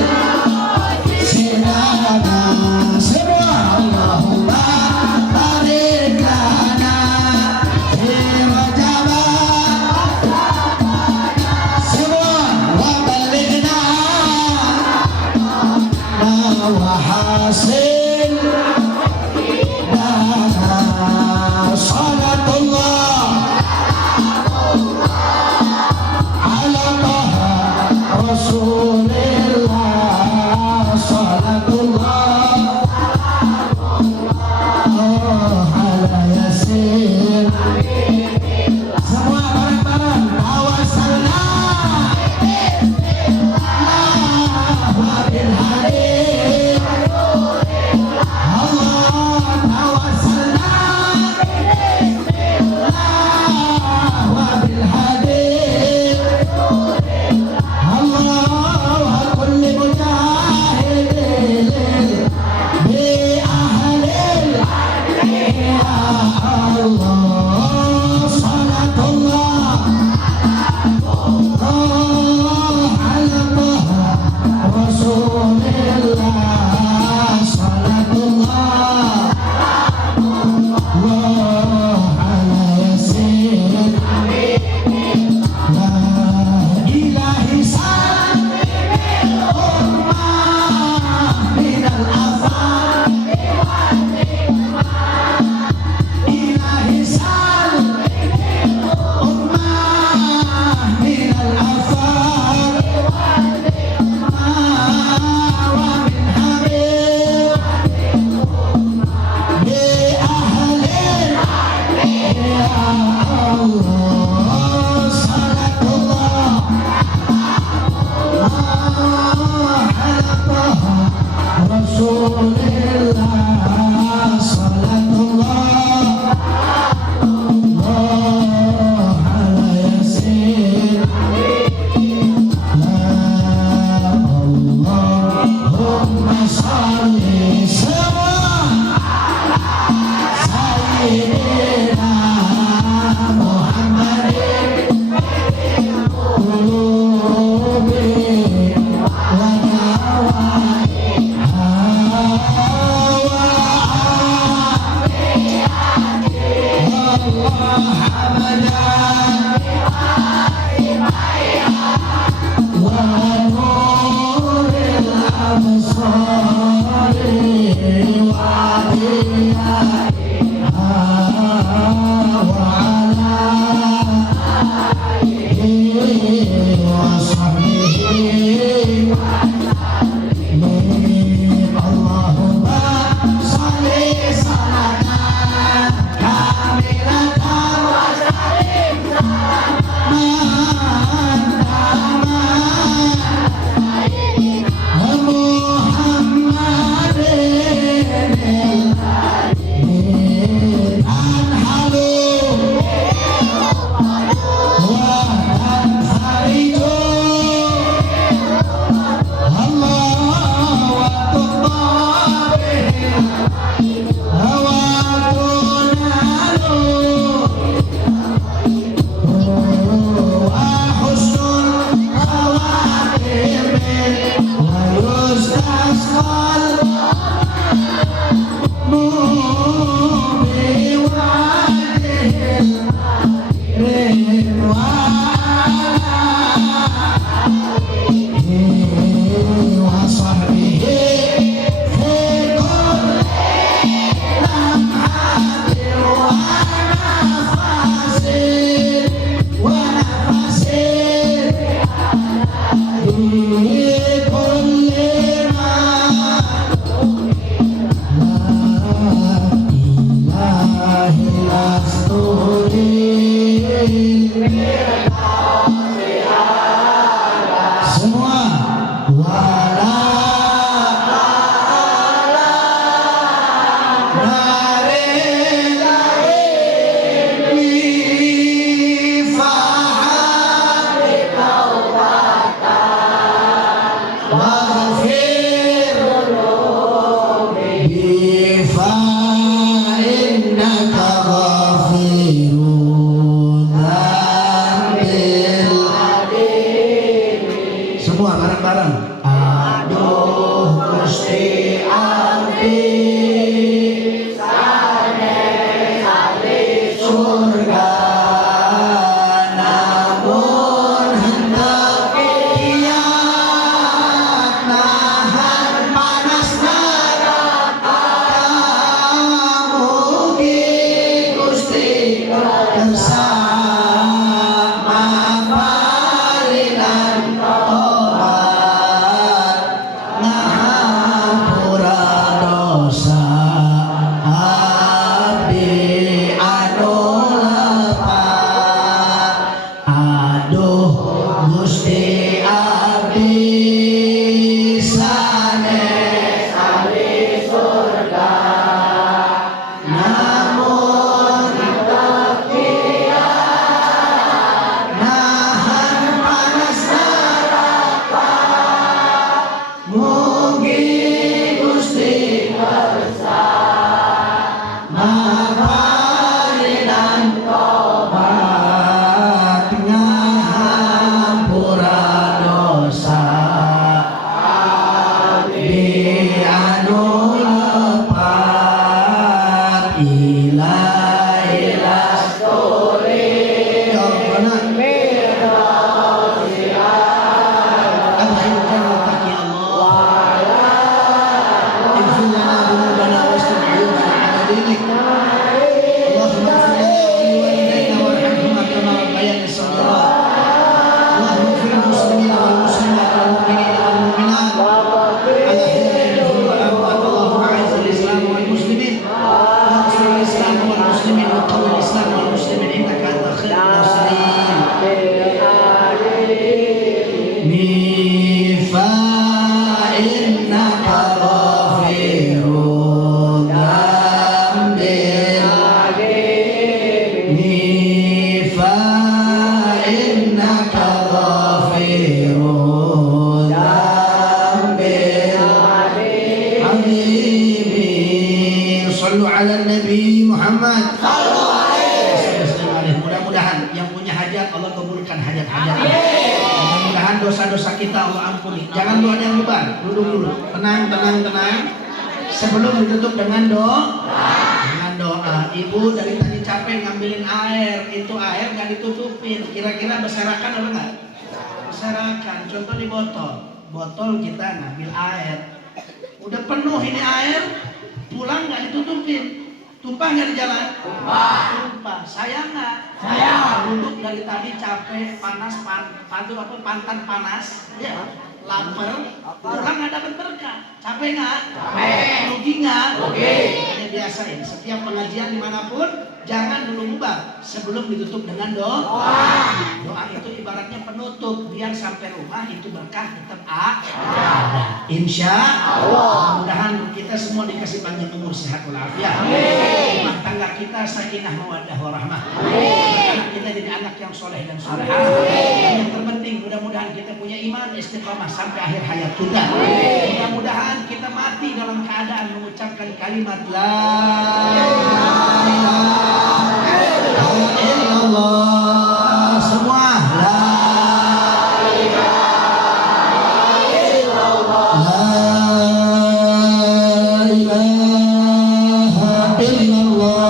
sinana semua. Allahumma barik lana fi Rajab semua wa balighna wa hasil dana salatullah ala taha rasulillah salatullah ala yasin. Semua bareng-bareng tawassalna wa bil hadid Allah tawassalna wa bil hadid Allah wa kulli mujahidin bi ahlil ya Allah salatullah ala taha rasulillah salatullah ala yasin la ilahi salimil ummah minal afat ilahi salimil ummah minal afat wa min habib bi ahlil ya Allah salatullah ala taha rasulillah salatullah ala yasin Allahumma salli sama sayyidina Muhammadin qulubi wa nawaiha wa Allah hamadan wa nuril absari wa diyaiha wa ala alihi wa sahbihi Allahumma salli salatan kamilatan wa sallim salaman taman Muhammadin anhalu wa tanhariju Allah wa tuqabihim wa tunalu wa husnul khawatim wa yustasqal biwajhil wa sahbihi fi kulli innaka ghafirul dzambil habibi. Shallu ala Nabi Muhammad. Mudah-mudahan yang punya hajat Allah kabulkan hajat-hajat. Mudah-mudahan dosa-dosa kita Allah ampuni. Jangan doa yang lebar. Duduk dulu. Tenang. Sebelum ditutup dengan doa. Ibu dari tadi capek ngambilin air. Itu air nggak ditutupin. Kira-kira berserakan apa enggak? Berserakan. Contoh di botol kita ngambil air. Udah penuh ini air. Pulang nggak ditutupin. Tumpah nggak di jalan? Tumpah. Sayang nggak? Sayang. Duduk dari tadi capek, panas, pantat panas, ya, lapar, pulang nggak dapat berkah. Capek nggak? Capek. Rugi nggak? Rugi. Hanya biasain. Setiap pengajian dimanapun, jangan dulu bubar sebelum ditutup dengan doa. Doa itu ibaratnya penutup, biar sampai rumah itu berkah tetap ada. Insya Allah. Mudah-mudahan kita semua dikasih panjang umur, sehat walafiat. Rumah tangga kita sakinah mawaddah warahmah. Anak kita jadi anak yang soleh dan solehah. Yang terpenting mudah-mudahan kita punya iman istiqamah sampai akhir hayat kita. Mudah-mudahan kita mati dalam keadaan mengucapkan kalimat la ilaha illallah. Semua la ilaha illallah. La ilaha illallah.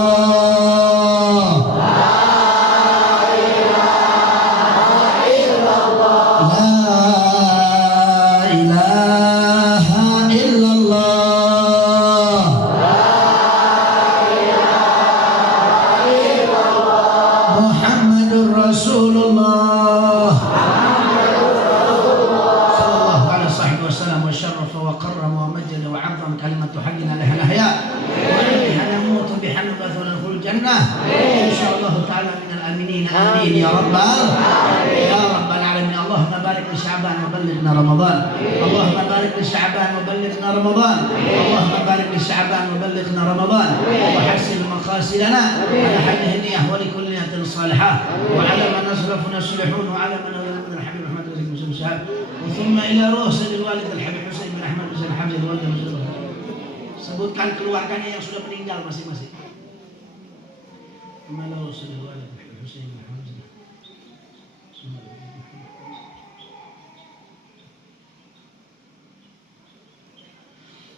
La ilaha illallah. Muhammadur Rasulullah sallallahu alaihi wasallam wa syarrafa wa karrama wa majjada wa 'azzama kalimatu haqqina laha ahya wa biha namutu biha nabthul jannah insyaallah taala minal aminin amin ya rabbal alamin. Allahumma barik li Sya'ban wa ballighna Ramadan. Allahumma barik li Sya'ban wa ballighna Ramadan. Allahumma barik li Sya'ban wa ballighna Ramadan wa hassin maqasidana ala hadhihi niyyah wa li kulli niyatin salihah wa ala man asrafu naslihun wa ala man min al-habib Muhammad bin Sa'ad wa thumma ila ruh sayyidil walid al-habib Husain bin Ahmad bin Hamid al-Walid. Sebutkan keluarganya yang sudah meninggal masing-masing. Thumma ila ruh sayyidil walid al-habib Husain bin Ahmad bin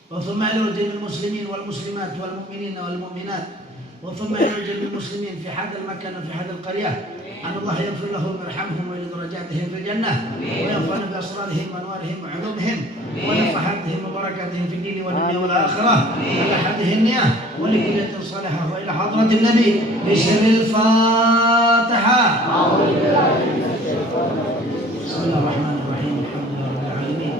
وثم إلى جميع المسلمين والمسلمات والمؤمنين والمؤمنات وثم إلى جميع المسلمين في هذا المكان وفي هذه القرية أن الله يغفر لهم ويرحمهم ويجعل درجاتهم في الجنة وينفعنا بأسرارهم وأنوارهم وعلومهم ونفحاتهم وبركاتهم في الدين والدنيا والآخرة على هذه النية ولكل صالحة وإلى حضرة النبي بسم الفاتحة. بسم الله الرحمن الرحيم. الحمد لله رب العالمين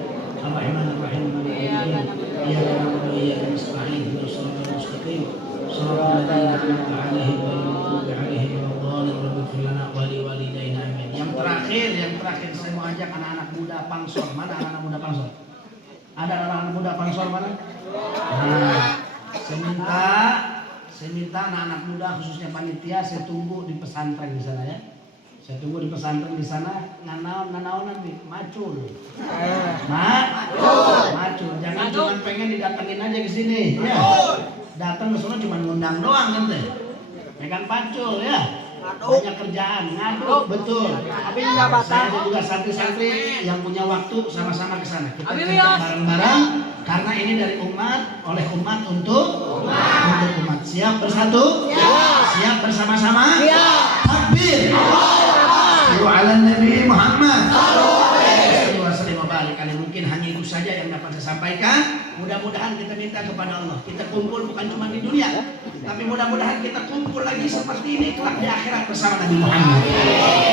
الرحمن الرحيم مالك يوم الدين إياك نعبد وإياك نستعين اهدنا الصراط المستقيم صراط الذين أنعمت عليهم غير المغضوب عليهم ولا الضالين رب اغفر لنا ولوالدينا آمين. Yang terakhir saya mau ajak anak-anak muda Pansor. Mana anak-anak muda Pansor? Ada anak-anak muda Pansor mana? Saya minta anak-anak muda khususnya panitia saya tunggu di pesantren di sana ya. Saya tunggu di pesantren di sana nganaon nanti macul. Macul. Jangan cuma pengen didatengin aja ke sini ya. Datang ke sana cuma ngundang doang kan teh. Megang pacul ya. Banyak kerjaan, ngaduk betul. Saya juga santri-santri yang punya waktu sama-sama ke sana. Kita kerja bareng-bareng karena ini dari umat, oleh umat untuk umat. Siap bersatu? Siap bersama-sama? Takbir. Ala Nabi Muhammad. Mungkin hanya itu saja yang dapat saya sampaikan. Mudah-mudahan kita minta kepada Allah, kita kumpul bukan cuma di dunia, tapi mudah-mudahan kita kumpul lagi seperti ini kelak di akhirat bersama Nabi Muhammad.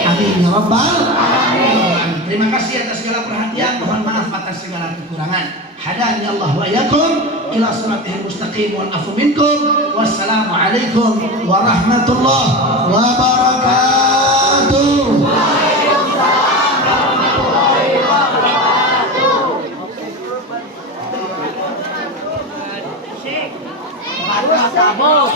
Amin ya rabbal alamin. Terima kasih atas segala perhatian. Mohon maaf atas segala kekurangan. Hadani Allah wa iyyakum ila shiratal mustaqim wal afu minkum. Wassalamualaikum warahmatullahi wabarakatuh. Sabuk.